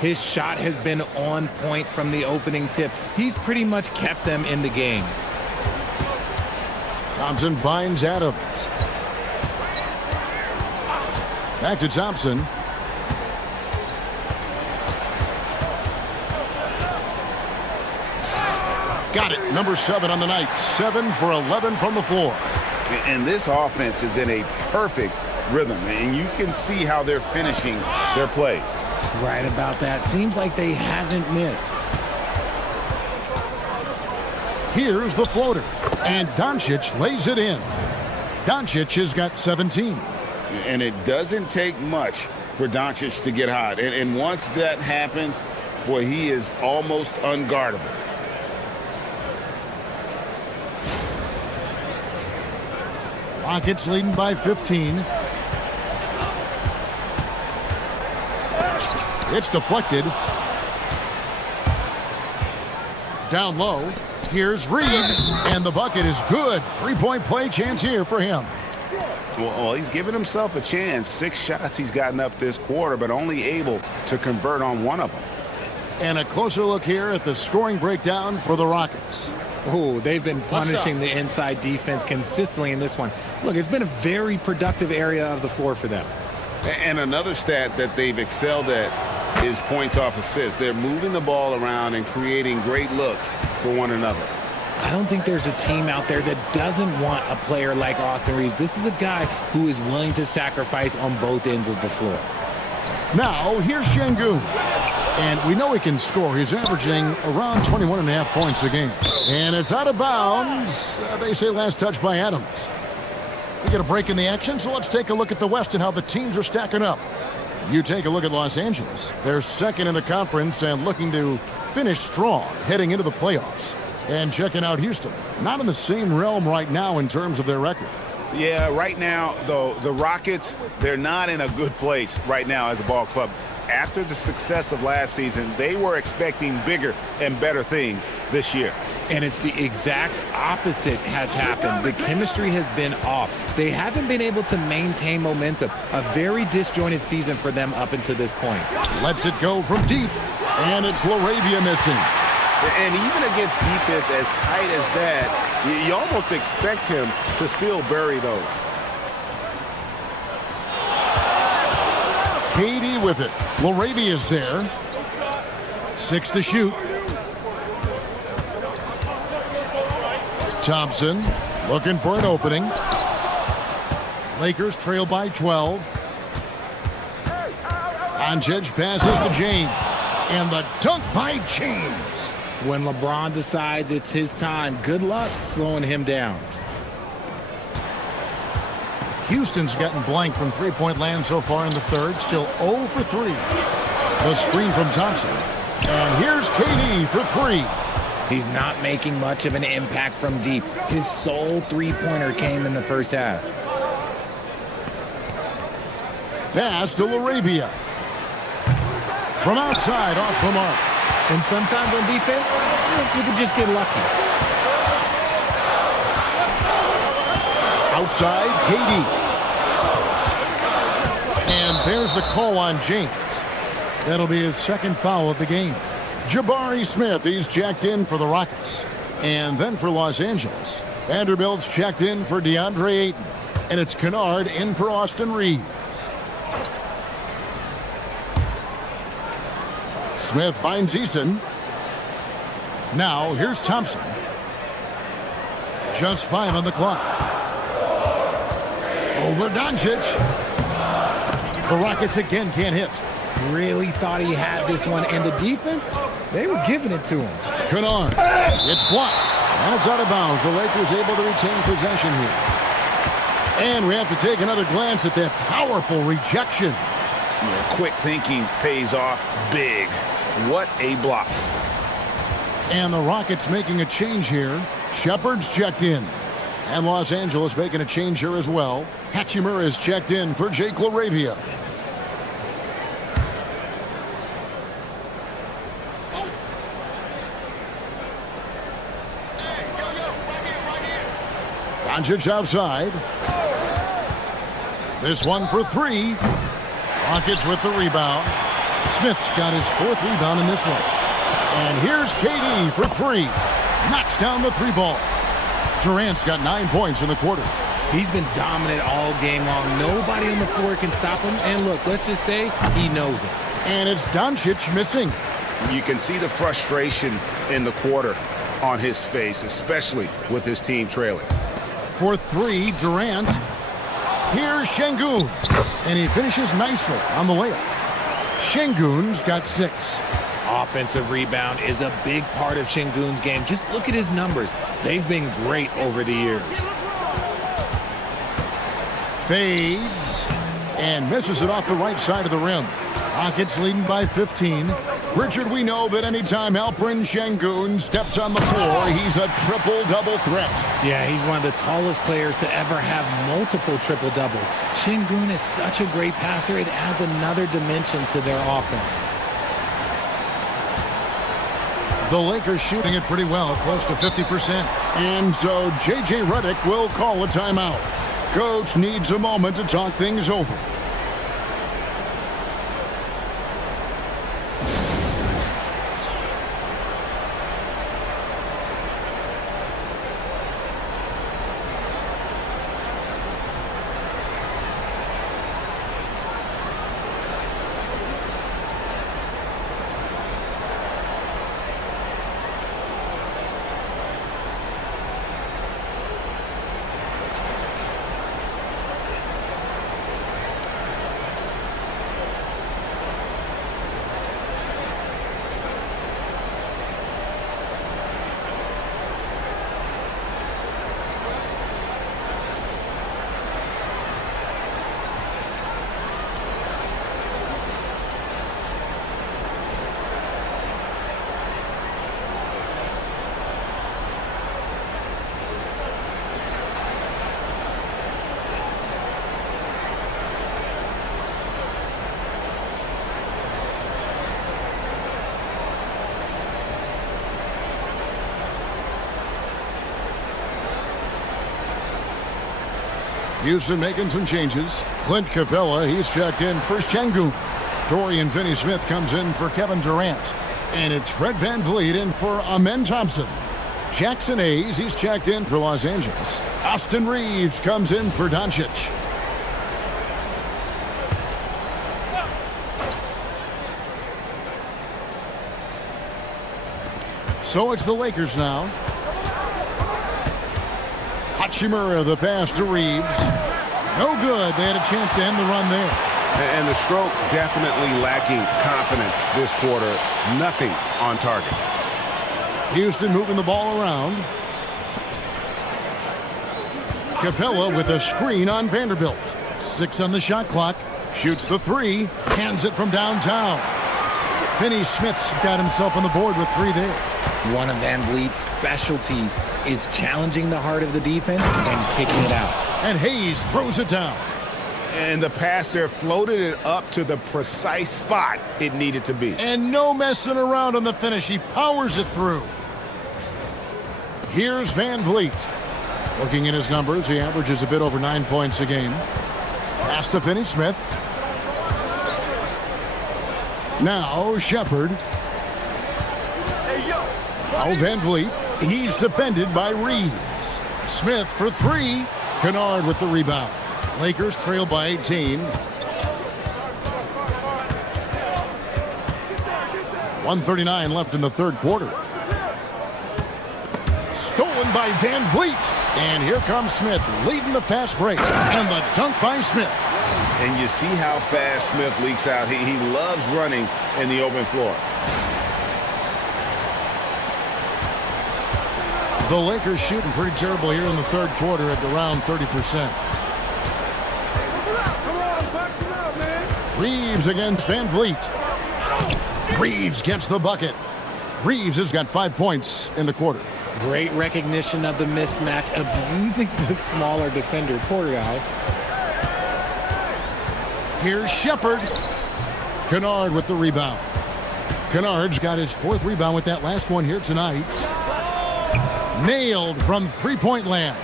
His shot has been on point from the opening tip. He's pretty much kept them in the game. Thompson finds Adams. Back to Thompson. Got it. Number 7 on the night. 7 for 11 from the floor. And this offense is in a perfect rhythm, and you can see how they're finishing their plays. Right about that. Seems like they haven't missed. Here's the floater. And Doncic lays it in. Doncic has got 17. And it doesn't take much for Doncic to get hot. And once that happens, boy, he is almost unguardable. Rockets leading by 15. It's deflected. Down low. Here's Reeves. And the bucket is good. 3-point play chance here for him. Well, he's given himself a chance. 6 shots he's gotten up this quarter, but only able to convert on 1 of them. And a closer look here at the scoring breakdown for the Rockets. Oh, they've been punishing the inside defense consistently in this one. Look, it's been a very productive area of the floor for them. And another stat that they've excelled at is points off assists. They're moving the ball around and creating great looks for one another. I don't think there's a team out there that doesn't want a player like Austin Reeves. This is a guy who is willing to sacrifice on both ends of the floor. Now, here's Şengün. And we know he can score. He's averaging around 21.5 points a game. And it's out of bounds. They say last touch by Adams. We get a break in the action, so let's take a look at the West and how the teams are stacking up. You take a look at Los Angeles. They're second in the conference and looking to finish strong heading into the playoffs. And checking out Houston. Not in the same realm right now in terms of their record. Yeah, right now, though, the Rockets, they're not in a good place right now as a ball club. After the success of last season, they were expecting bigger and better things this year. And it's the exact opposite has happened. The chemistry has been off. They haven't been able to maintain momentum. A very disjointed season for them up until this point. Lets it go from deep. And it's LaRavia missing. And even against defense as tight as that, you almost expect him to still bury those. Katie with it. LaRavia is there. 6 to shoot. Thompson looking for an opening. Lakers trail by 12. Doncic passes to James. And the dunk by James. When LeBron decides it's his time, good luck slowing him down. Houston's gotten blank from three-point land so far in the third. Still 0 for 3. The screen from Thompson. And here's KD for 3. He's not making much of an impact from deep. His sole three-pointer came in the first half. Pass to LaRavia. From outside, off the mark. And sometimes on defense, you can just get lucky. Outside, KD. And there's the call on James. That'll be his second foul of the game. Jabari Smith, he's checked in for the Rockets. And then for Los Angeles, Vanderbilt's checked in for DeAndre Ayton. And it's Kennard in for Austin Reeves. Smith finds Eason. Now, here's Thompson. Just 5 on the clock. Over Doncic. The Rockets again can't hit. Really thought he had this one, and the defense, they were giving it to him. Kennard. It's blocked. And it's out of bounds. The Lakers able to retain possession here. And we have to take another glance at that powerful rejection. Yeah, quick thinking pays off big. What a block. And the Rockets making a change here. Shepard's checked in. And Los Angeles making a change here as well. Hachimura is checked in for Jake LaRavia. Doncic outside. This one for 3. Rockets with the rebound. Smith's got his 4th rebound in this one. And here's KD for 3. Knocks down the 3 ball. Durant's got 9 points in the quarter. He's been dominant all game long. Nobody on the floor can stop him. And look, let's just say he knows it. And it's Doncic missing. You can see the frustration in the quarter on his face, especially with his team trailing. For 3, Durant. Here's Şengün. And he finishes nicely on the layup. Şengün's got 6. Offensive rebound is a big part of Şengün's game. Just look at his numbers. They've been great over the years. Fades and misses it off the right side of the rim. Rockets leading by 15. Richard, we know that anytime Alperen Şengün steps on the floor, he's a triple-double threat. Yeah, he's one of the tallest players to ever have multiple triple-doubles. Şengün is such a great passer, it adds another dimension to their offense. The Lakers shooting it pretty well, close to 50%. And so J.J. Redick will call a timeout. Coach needs a moment to talk things over. Houston making some changes. Clint Capella, he's checked in for Şengün. Dorian Finney-Smith comes in for Kevin Durant. And it's Fred VanVleet in for Amen Thompson. Jackson Hayes, he's checked in for Los Angeles. Austin Reeves comes in for Doncic. So it's the Lakers now. Hachimura, the pass to Reeves. No good. They had a chance to end the run there. And the stroke definitely lacking confidence this quarter. Nothing on target. Houston moving the ball around. Capella with a screen on Vanderbilt. 6 on the shot clock. Shoots the 3. Hands it from downtown. Finney-Smith's got himself on the board with 3 there. One of VanVleet's specialties is challenging the heart of the defense and kicking it out. And Hayes throws it down. And the pass there floated it up to the precise spot it needed to be. And no messing around on the finish. He powers it through. Here's VanVleet. Looking at his numbers, he averages a bit over 9 points a game. Pass to Finney-Smith. Now Shepard. Now VanVleet. He's defended by Reeves. Smith for 3. Kennard with the rebound. Lakers trail by 18. 1:39 left in the third quarter. Stolen by VanVleet. And here comes Smith leading the fast break. And the dunk by Smith. And you see how fast Smith leaks out. He loves running in the open floor. The Lakers shooting pretty terrible here in the third quarter at around 30%. Reeves against VanVleet. Reeves gets the bucket. Reeves has got 5 points in the quarter. Great recognition of the mismatch, abusing the smaller defender. Poor guy. Here's Shepard. Kennard with the rebound. Kennard's got his 4th rebound with that last one here tonight. Nailed from three-point land.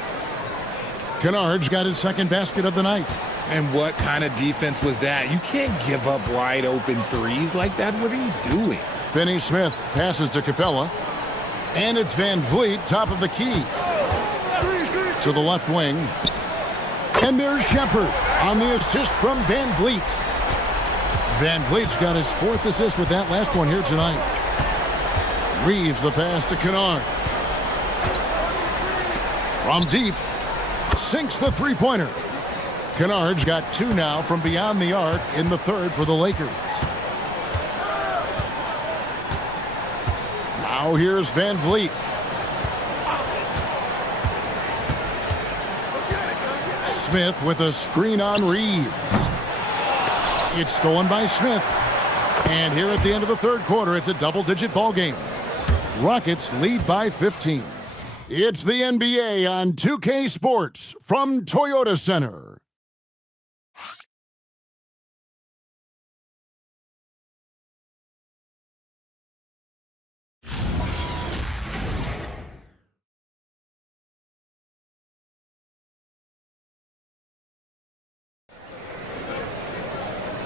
Kennard's got his 2nd basket of the night. And what kind of defense was that? You can't give up wide open threes like that. What are you doing? Finney-Smith passes to Capella. And it's VanVleet, top of the key. to the left wing. And there's Shepard on the assist from Van Vliet. Van Vliet's got his 4th assist with that last one here tonight. Reeves the pass to Kennard. From deep, sinks the three-pointer. Kennard's got 2 now from beyond the arc in the 3rd for the Lakers. Now here's Van Vliet. Smith with a screen on Reeves. It's stolen by Smith. And here at the end of the 3rd quarter, it's a double-digit ball game. Rockets lead by 15. It's the NBA on 2K Sports from Toyota Center.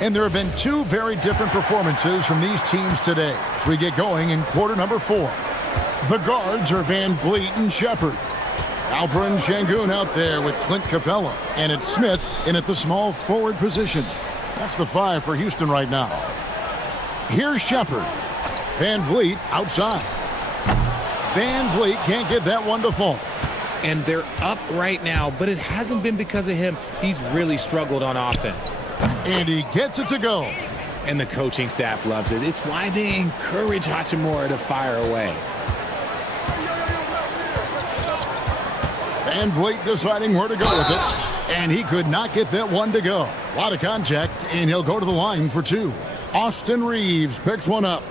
And there have been 2 very different performances from these teams today as we get going in quarter number 4. The guards are Van Vliet and Shepard. Alperen Şengün out there with Clint Capella. And it's Smith in at the small forward position. That's the 5 for Houston right now. Here's Shepard. Van Vliet outside. Van Vliet can't get that one to fall. And they're up right now, but it hasn't been because of him. He's really struggled on offense. And he gets it to go. And the coaching staff loves it. It's why they encourage Hachimura to fire away. Van Vliet deciding where to go with it. And he could not get that one to go. A lot of contact, and he'll go to the line for 2. Austin Reeves picks one up.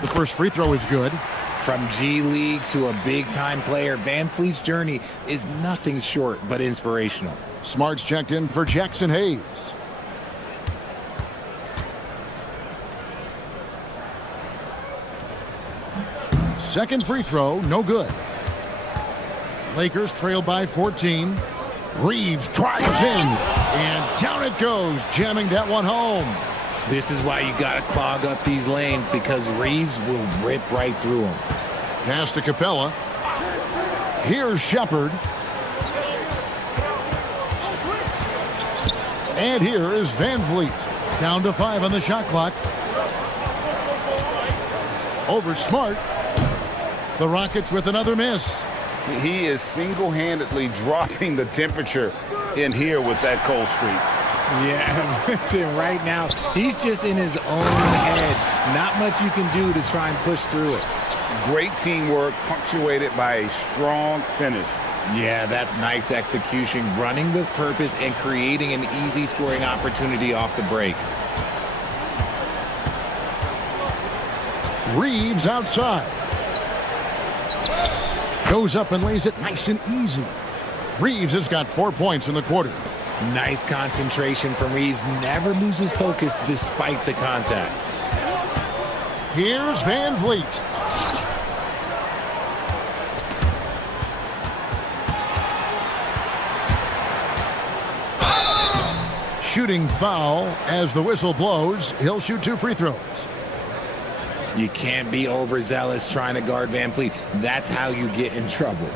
The first free throw is good. From G League to a big-time player, Van Vliet's journey is nothing short but inspirational. Smart's checked in for Jackson Hayes. Second free throw, no good. Lakers trail by 14. Reeves drives in, and down it goes, jamming that one home. This is why you got to clog up these lanes, because Reeves will rip right through them. Pass to Capella. Here's Shepard. And here is Van Vliet. Down to 5 on the shot clock. Over Smart. The Rockets with another miss. He is single-handedly dropping the temperature in here with that cold streak. Yeah, right now, he's just in his own head. Not much you can do to try and push through it. Great teamwork, punctuated by a strong finish. Yeah, that's nice execution, running with purpose and creating an easy scoring opportunity off the break. Reeves outside. Goes up and lays it nice and easy. Reeves has got 4 points in the quarter. Nice concentration from Reeves. Never loses focus despite the contact. Here's Van Vliet. Shooting foul as the whistle blows. He'll shoot 2 free throws. You can't be overzealous trying to guard Van Vliet. That's how you get in trouble.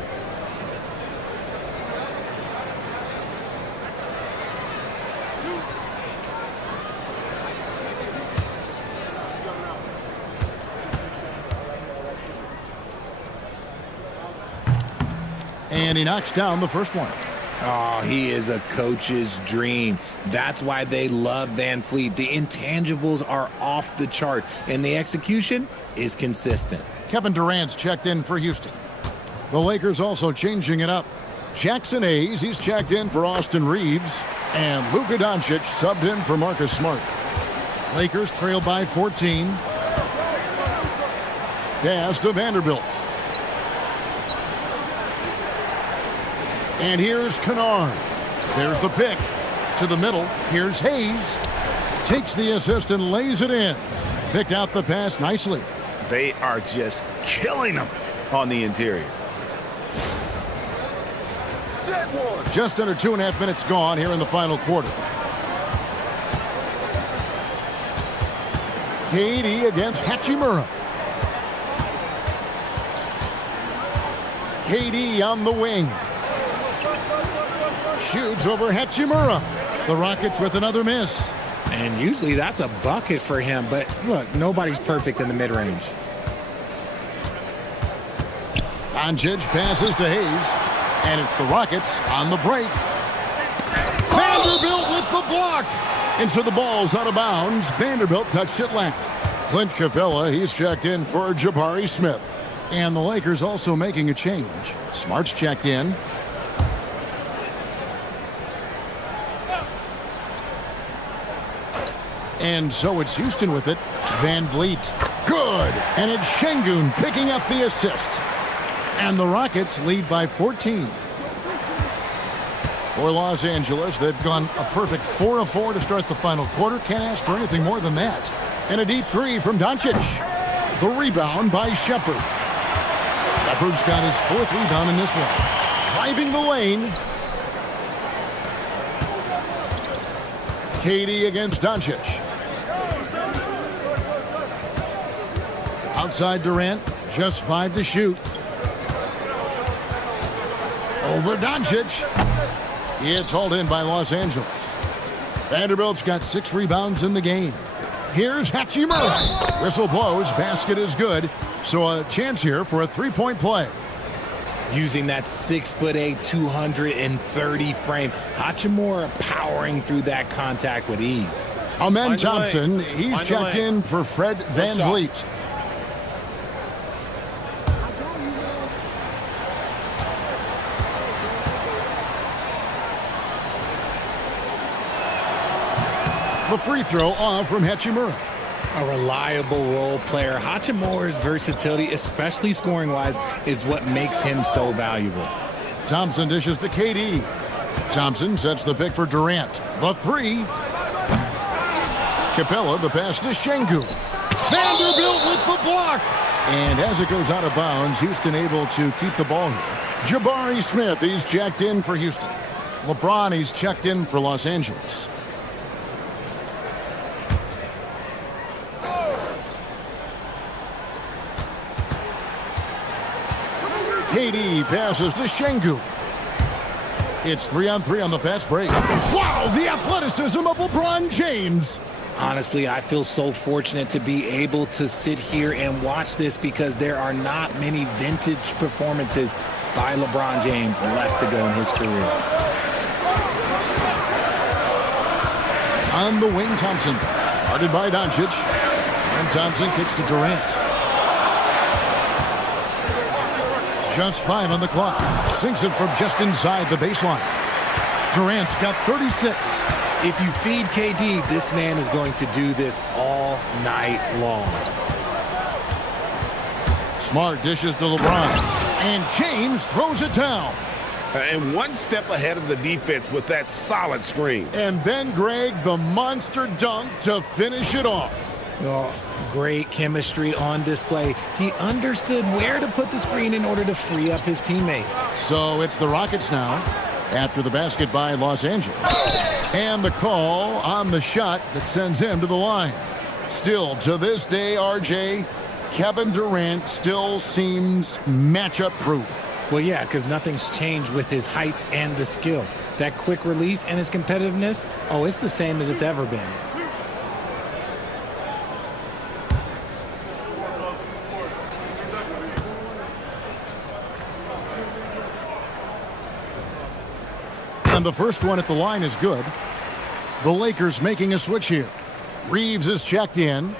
And he knocks down the first one. Oh, he is a coach's dream. That's why they love Van Vliet. The intangibles are off the chart, and the execution is consistent. Kevin Durant's checked in for Houston. The Lakers also changing it up. Jackson Hayes, he's checked in for Austin Reeves. And Luka Doncic subbed in for Marcus Smart. Lakers trail by 14. Pass to Vanderbilt. And here's Kennard. There's the pick. To the middle. Here's Hayes. Takes the assist and lays it in. Picked out the pass nicely. They are just killing them on the interior. Just under 2.5 minutes gone here in the final quarter. KD against Hachimura. KD on the wing. Shoots over Hachimura. The Rockets with another miss. And usually that's a bucket for him, but look, nobody's perfect in the mid-range. Doncic passes to Hayes. And it's the Rockets on the break. Vanderbilt with the block. And so the ball's out of bounds. Vanderbilt touched it last. Clint Capella, he's checked in for Jabari Smith. And the Lakers also making a change. Smart's checked in. And so it's Houston with it. Van Vliet. Good. And it's Şengün picking up the assist. And the Rockets lead by 14. For Los Angeles, they've gone a perfect 4 of 4 to start the final quarter. Can't ask for anything more than that. And a deep three from Doncic. The rebound by Shepherd. Shepherd's got his 4th rebound in this one. Driving the lane. KD against Doncic. Outside Durant, just 5 to shoot. Over Doncic. It's hauled in by Los Angeles. Vanderbilt's got 6 rebounds in the game. Here's Hachimura. Whistle blows. Basket is good. So a chance here for a 3-point play. Using that 6'8", 230 frame. Hachimura powering through that contact with ease. Amen Thompson, he's checked in for Fred Van Vliet. The free throw off from Hachimura. A reliable role player. Hachimura's versatility, especially scoring-wise, is what makes him so valuable. Thompson dishes to KD. Thompson sets the pick for Durant. The 3. Capella, the pass to Şengün. Vanderbilt with the block. And as it goes out of bounds, Houston able to keep the ball here. Jabari Smith, he's checked in for Houston. LeBron, he's checked in for Los Angeles. KD passes to Şengün. It's 3-on-3 on the fast break. Wow, the athleticism of LeBron James. Honestly, I feel so fortunate to be able to sit here and watch this because there are not many vintage performances by LeBron James left to go in his career. On the wing, Thompson. Guarded by Doncic. And Thompson kicks to Durant. Just 5 on the clock. Sinks it from just inside the baseline. Durant's got 36. If you feed KD, this man is going to do this all night long. Smart dishes to LeBron. And James throws it down. And one step ahead of the defense with that solid screen. And then, Greg, the monster dunk to finish it off. Oh, great chemistry on display. He understood where to put the screen in order to free up his teammate. So it's the Rockets now after the basket by Los Angeles. And the call on the shot that sends him to the line. Still, to this day, RJ, Kevin Durant still seems matchup proof. Well, yeah, because nothing's changed with his height and the skill. That quick release and his competitiveness, oh, it's the same as it's ever been. And the first one at the line is good. The Lakers making a switch here. Reeves is checked in.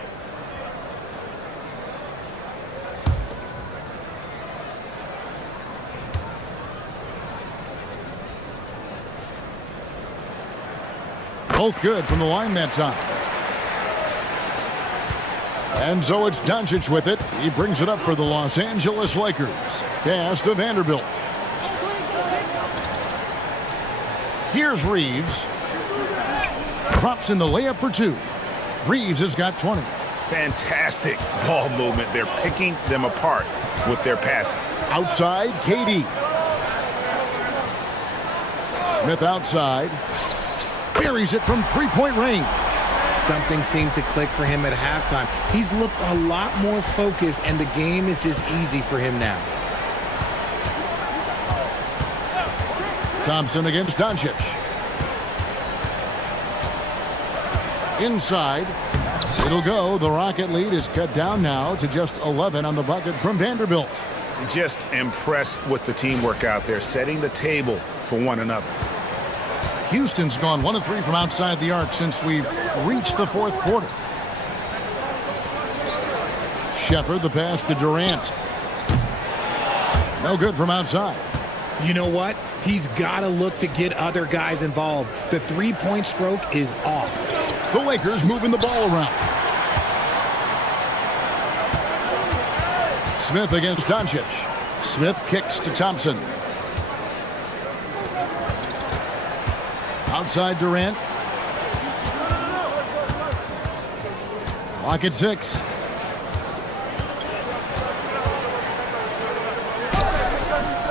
Both good from the line that time. And so it's Doncic with it. He brings it up for the Los Angeles Lakers. Pass to Vanderbilt. Here's Reeves. Drops in the layup for 2. Reeves has got 20. Fantastic ball movement. They're picking them apart with their passing. Outside, KD. Smith outside. Buries it from three-point range. Something seemed to click for him at halftime. He's looked a lot more focused, and the game is just easy for him now. Thompson against Doncic. Inside. It'll go. The Rocket lead is cut down now to just 11 on the bucket from Vanderbilt. Just impressed with the teamwork out there, setting the table for one another. Houston's gone 1 of 3 from outside the arc since we've reached the fourth quarter. Shepard, the pass to Durant. No good from outside. You know what? He's got to look to get other guys involved. The three-point stroke is off. The Lakers moving the ball around. Smith against Doncic. Smith kicks to Thompson. Outside Durant. Clock at 6.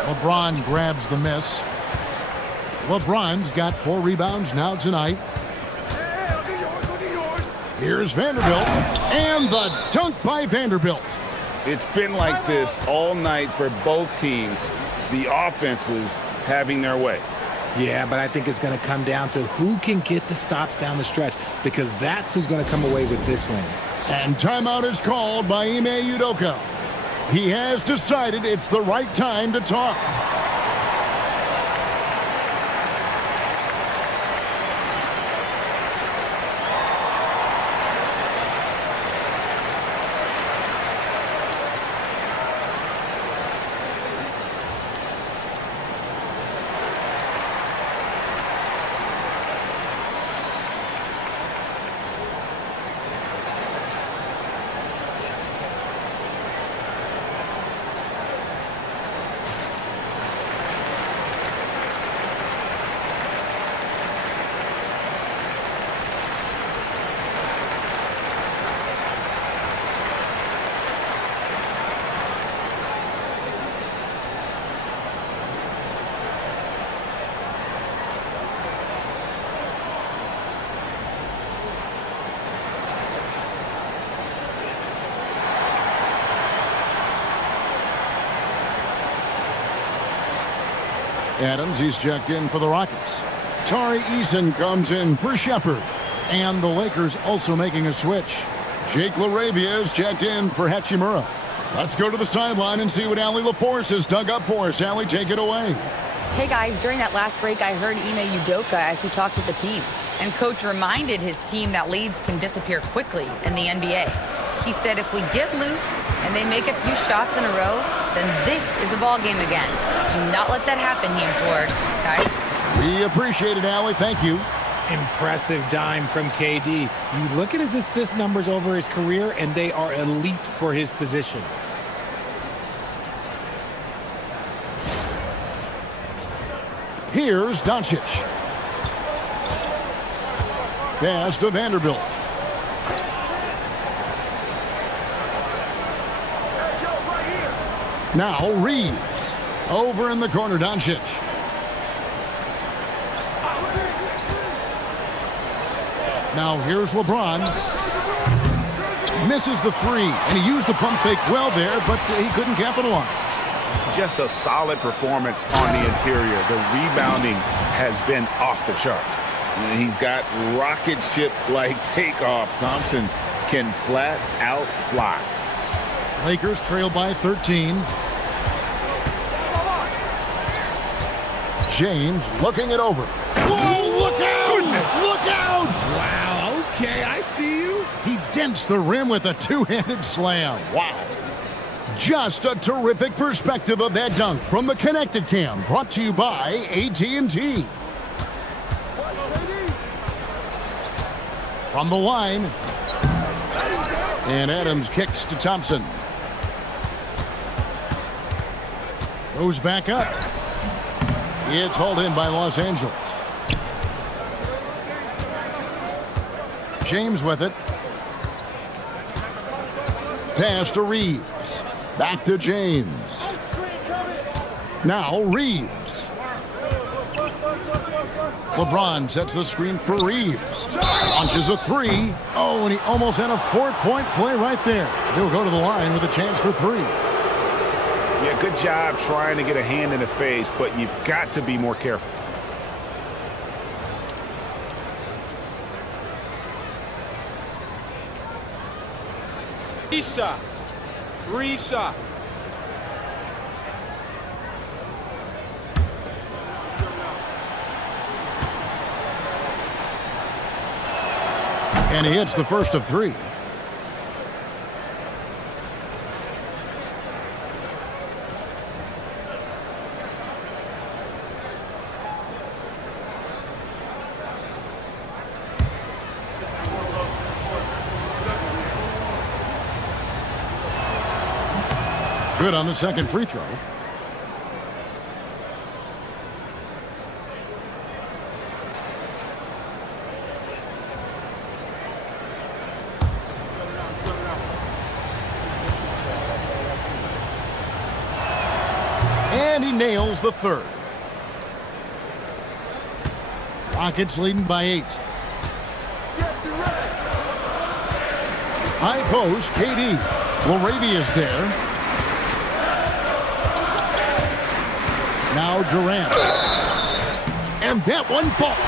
LeBron grabs the miss. LeBron's got 4 rebounds now tonight. Here's Vanderbilt, and the dunk by Vanderbilt. It's been like this all night for both teams. The offenses having their way. Yeah, but I think it's going to come down to who can get the stops down the stretch, because that's who's going to come away with this win. And timeout is called by Ime Udoka. He has decided it's the right time to talk. Adams, he's checked in for the Rockets. Tari Eason comes in for Shepard. And the Lakers also making a switch. Jake LaRavia is checked in for Hachimura. Let's go to the sideline and see what Allie LaForce has dug up for us. Allie, take it away. Hey guys, during that last break, I heard Ime Udoka as he talked with the team. And coach reminded his team that leads can disappear quickly in the NBA. He said if we get loose and they make a few shots in a row, then this is a ball game again. Do not let that happen, he implored. Guys. We appreciate it, Allie. Thank you. Impressive dime from KD. You look at his assist numbers over his career, and they are elite for his position. Here's Doncic. Pass to Vanderbilt. Now Reeves. Over in the corner, Doncic. Now here's LeBron. Misses the 3, and he used the pump fake well there, but he couldn't capitalize. Just a solid performance on the interior. The rebounding has been off the charts. And he's got rocket ship-like takeoffs. Thompson can flat out fly. Lakers trail by 13. James looking it over. Whoa, look out! Goodness. Look out! Wow, okay, I see you. He dents the rim with a two-handed slam. Wow. Just a terrific perspective of that dunk from the Connected Cam, brought to you by AT&T. From the line. And Adams kicks to Thompson. Goes back up. It's hauled in by Los Angeles. James with it. Pass to Reeves. Back to James. Now Reeves. LeBron sets the screen for Reeves. Launches a three. Oh, and he almost had a 4-point play right there. He'll go to the line with a chance for three. Yeah, good job trying to get a hand in the face, but you've got to be more careful. Three shots. 3 shots. And he hits the first of 3. Good on the second free throw. And he nails the third. Rockets leading by 8. High post, KD. Laravia's there. Now Durant. And that one falls.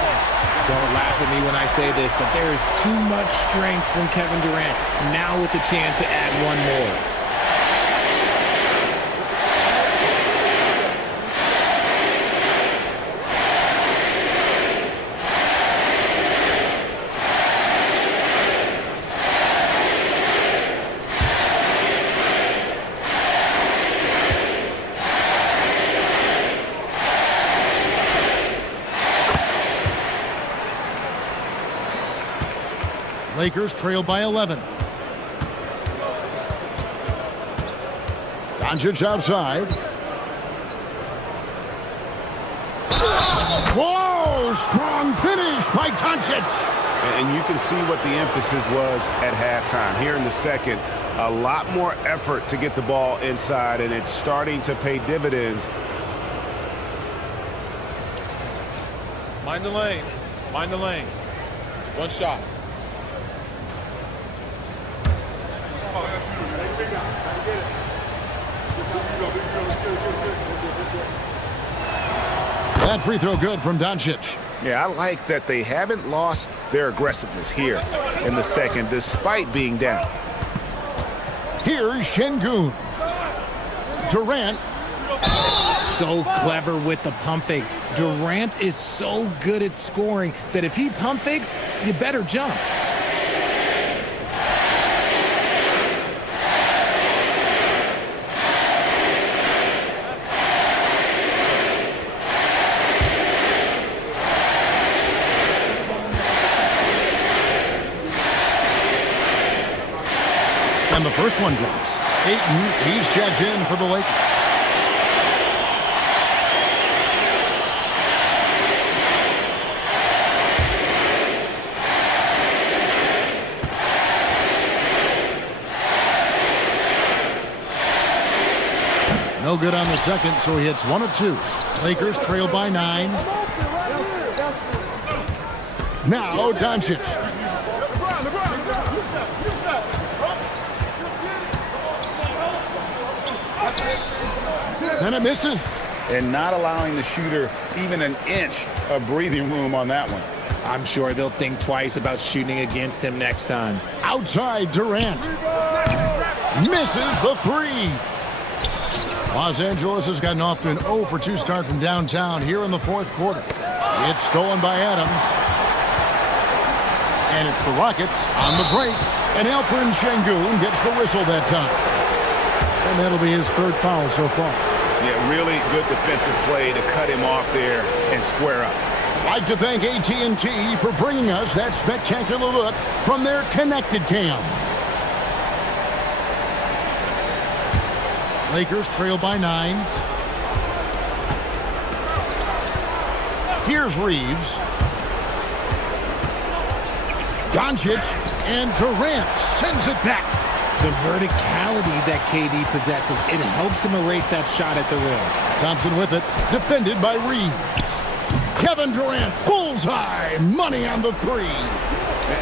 Don't laugh at me when I say this, but there is too much strength from Kevin Durant. Now with the chance to add one more. Lakers trail by 11. Doncic outside. Whoa! Strong finish by Doncic. And you can see what the emphasis was at halftime. Here in the second, a lot more effort to get the ball inside, and it's starting to pay dividends. Mind the lanes. Mind the lanes. 1 shot. That free throw good from Doncic. Yeah, I like that they haven't lost their aggressiveness here in the second, despite being down. Here's Şengün. Durant. So clever with the pump fake. Durant is so good at scoring that if he pump fakes, you better jump. And the first one drops. Ayton, he's checked in for the Lakers. No good on the second, so he hits 1 of 2. Lakers trail by 9. Now Doncic. And it misses. And not allowing the shooter even an inch of breathing room on that one. I'm sure they'll think twice about shooting against him next time. Outside Durant. Misses the 3. Los Angeles has gotten off to an 0 for 2 start from downtown here in the fourth quarter. It's stolen by Adams. And it's the Rockets on the break. And Alperen Şengün gets the whistle that time. And that'll be his 3rd foul so far. Yeah, really good defensive play to cut him off there and square up. I'd like to thank AT&T for bringing us that spectacular look from their Connected Cam. Lakers trail by 9. Here's Reeves. Doncic, and Durant sends it back. The verticality that KD possesses, it helps him erase that shot at the rim. Thompson with it, defended by Reeves. Kevin Durant, bullseye, money on the three.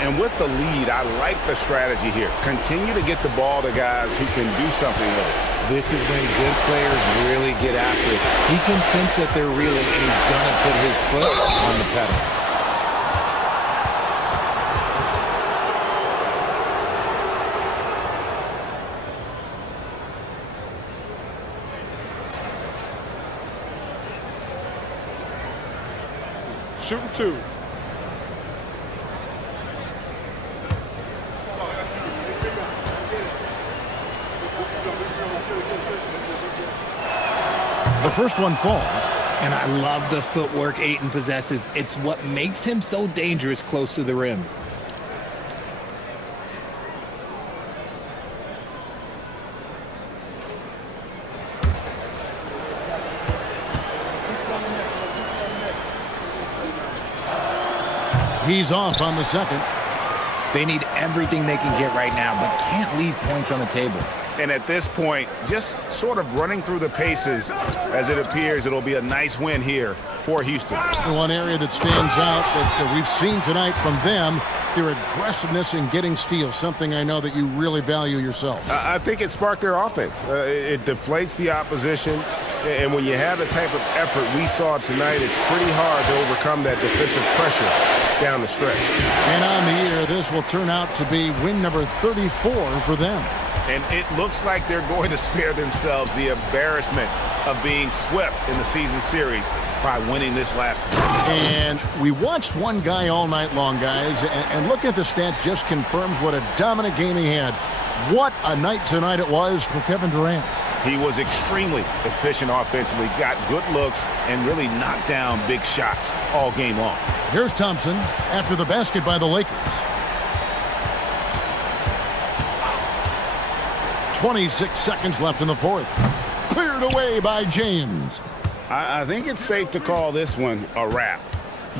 And with the lead, I like the strategy here. Continue to get the ball to guys who can do something with it. This is when good players really get after it. He can sense that they're reeling, and he's going to put his foot on the pedal. Shooting two. The first one falls. And I love the footwork Ayton possesses. It's what makes him so dangerous close to the rim. He's off on the second. They need everything they can get right now, but can't leave points on the table. And at this point, just sort of running through the paces, as it appears it'll be a nice win here for Houston. One area that stands out that we've seen tonight from them, their aggressiveness in getting steals, something I know that you really value yourself. I think it sparked their offense. It deflates the opposition, and when you have the type of effort we saw tonight, it's pretty hard to overcome that defensive pressure down the stretch. And on the year, this will turn out to be win number 34 for them. And it looks like they're going to spare themselves the embarrassment of being swept in the season series by winning this last one. And we watched one guy all night long, guys, and looking at the stats just confirms what a dominant game he had. What a night tonight it was for Kevin Durant. He was extremely efficient offensively, got good looks, and really knocked down big shots all game long. Here's Thompson after the basket by the Lakers. 26 seconds left in the fourth. Cleared away by James. I think it's safe to call this one a wrap.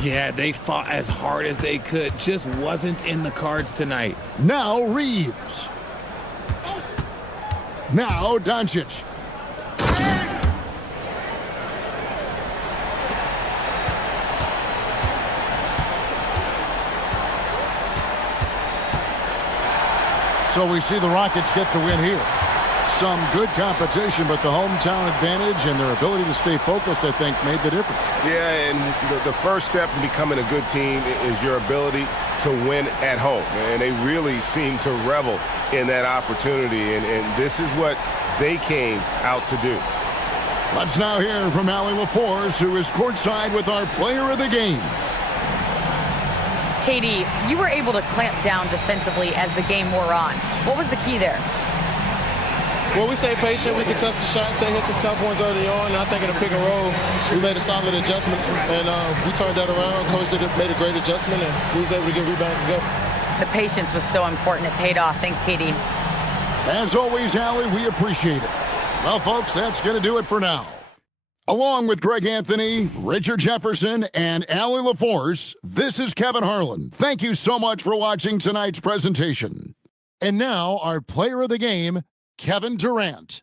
Yeah, they fought as hard as they could. Just wasn't in the cards tonight. Now Reeves. Now Doncic. So we see the Rockets get the win here. Some good competition, but the hometown advantage and their ability to stay focused, I think, made the difference. Yeah, and the first step in becoming a good team is your ability to win at home. And they really seem to revel in that opportunity, and this is what they came out to do. Let's now hear from Allie LaForce, who is courtside with our player of the game. Katie, you were able to clamp down defensively as the game wore on. What was the key there? Well, we stayed patient. We contested shots. They hit some tough ones early on. And I think in the pick and roll, we made a solid adjustment, and we turned that around. Coach made a great adjustment, and we was able to get rebounds and go. The patience was so important. It paid off. Thanks, Katie. As always, Allie, we appreciate it. Well, folks, that's going to do it for now. Along with Greg Anthony, Richard Jefferson, and Allie LaForce, this is Kevin Harlan. Thank you so much for watching tonight's presentation. And now, our player of the game, Kevin Durant.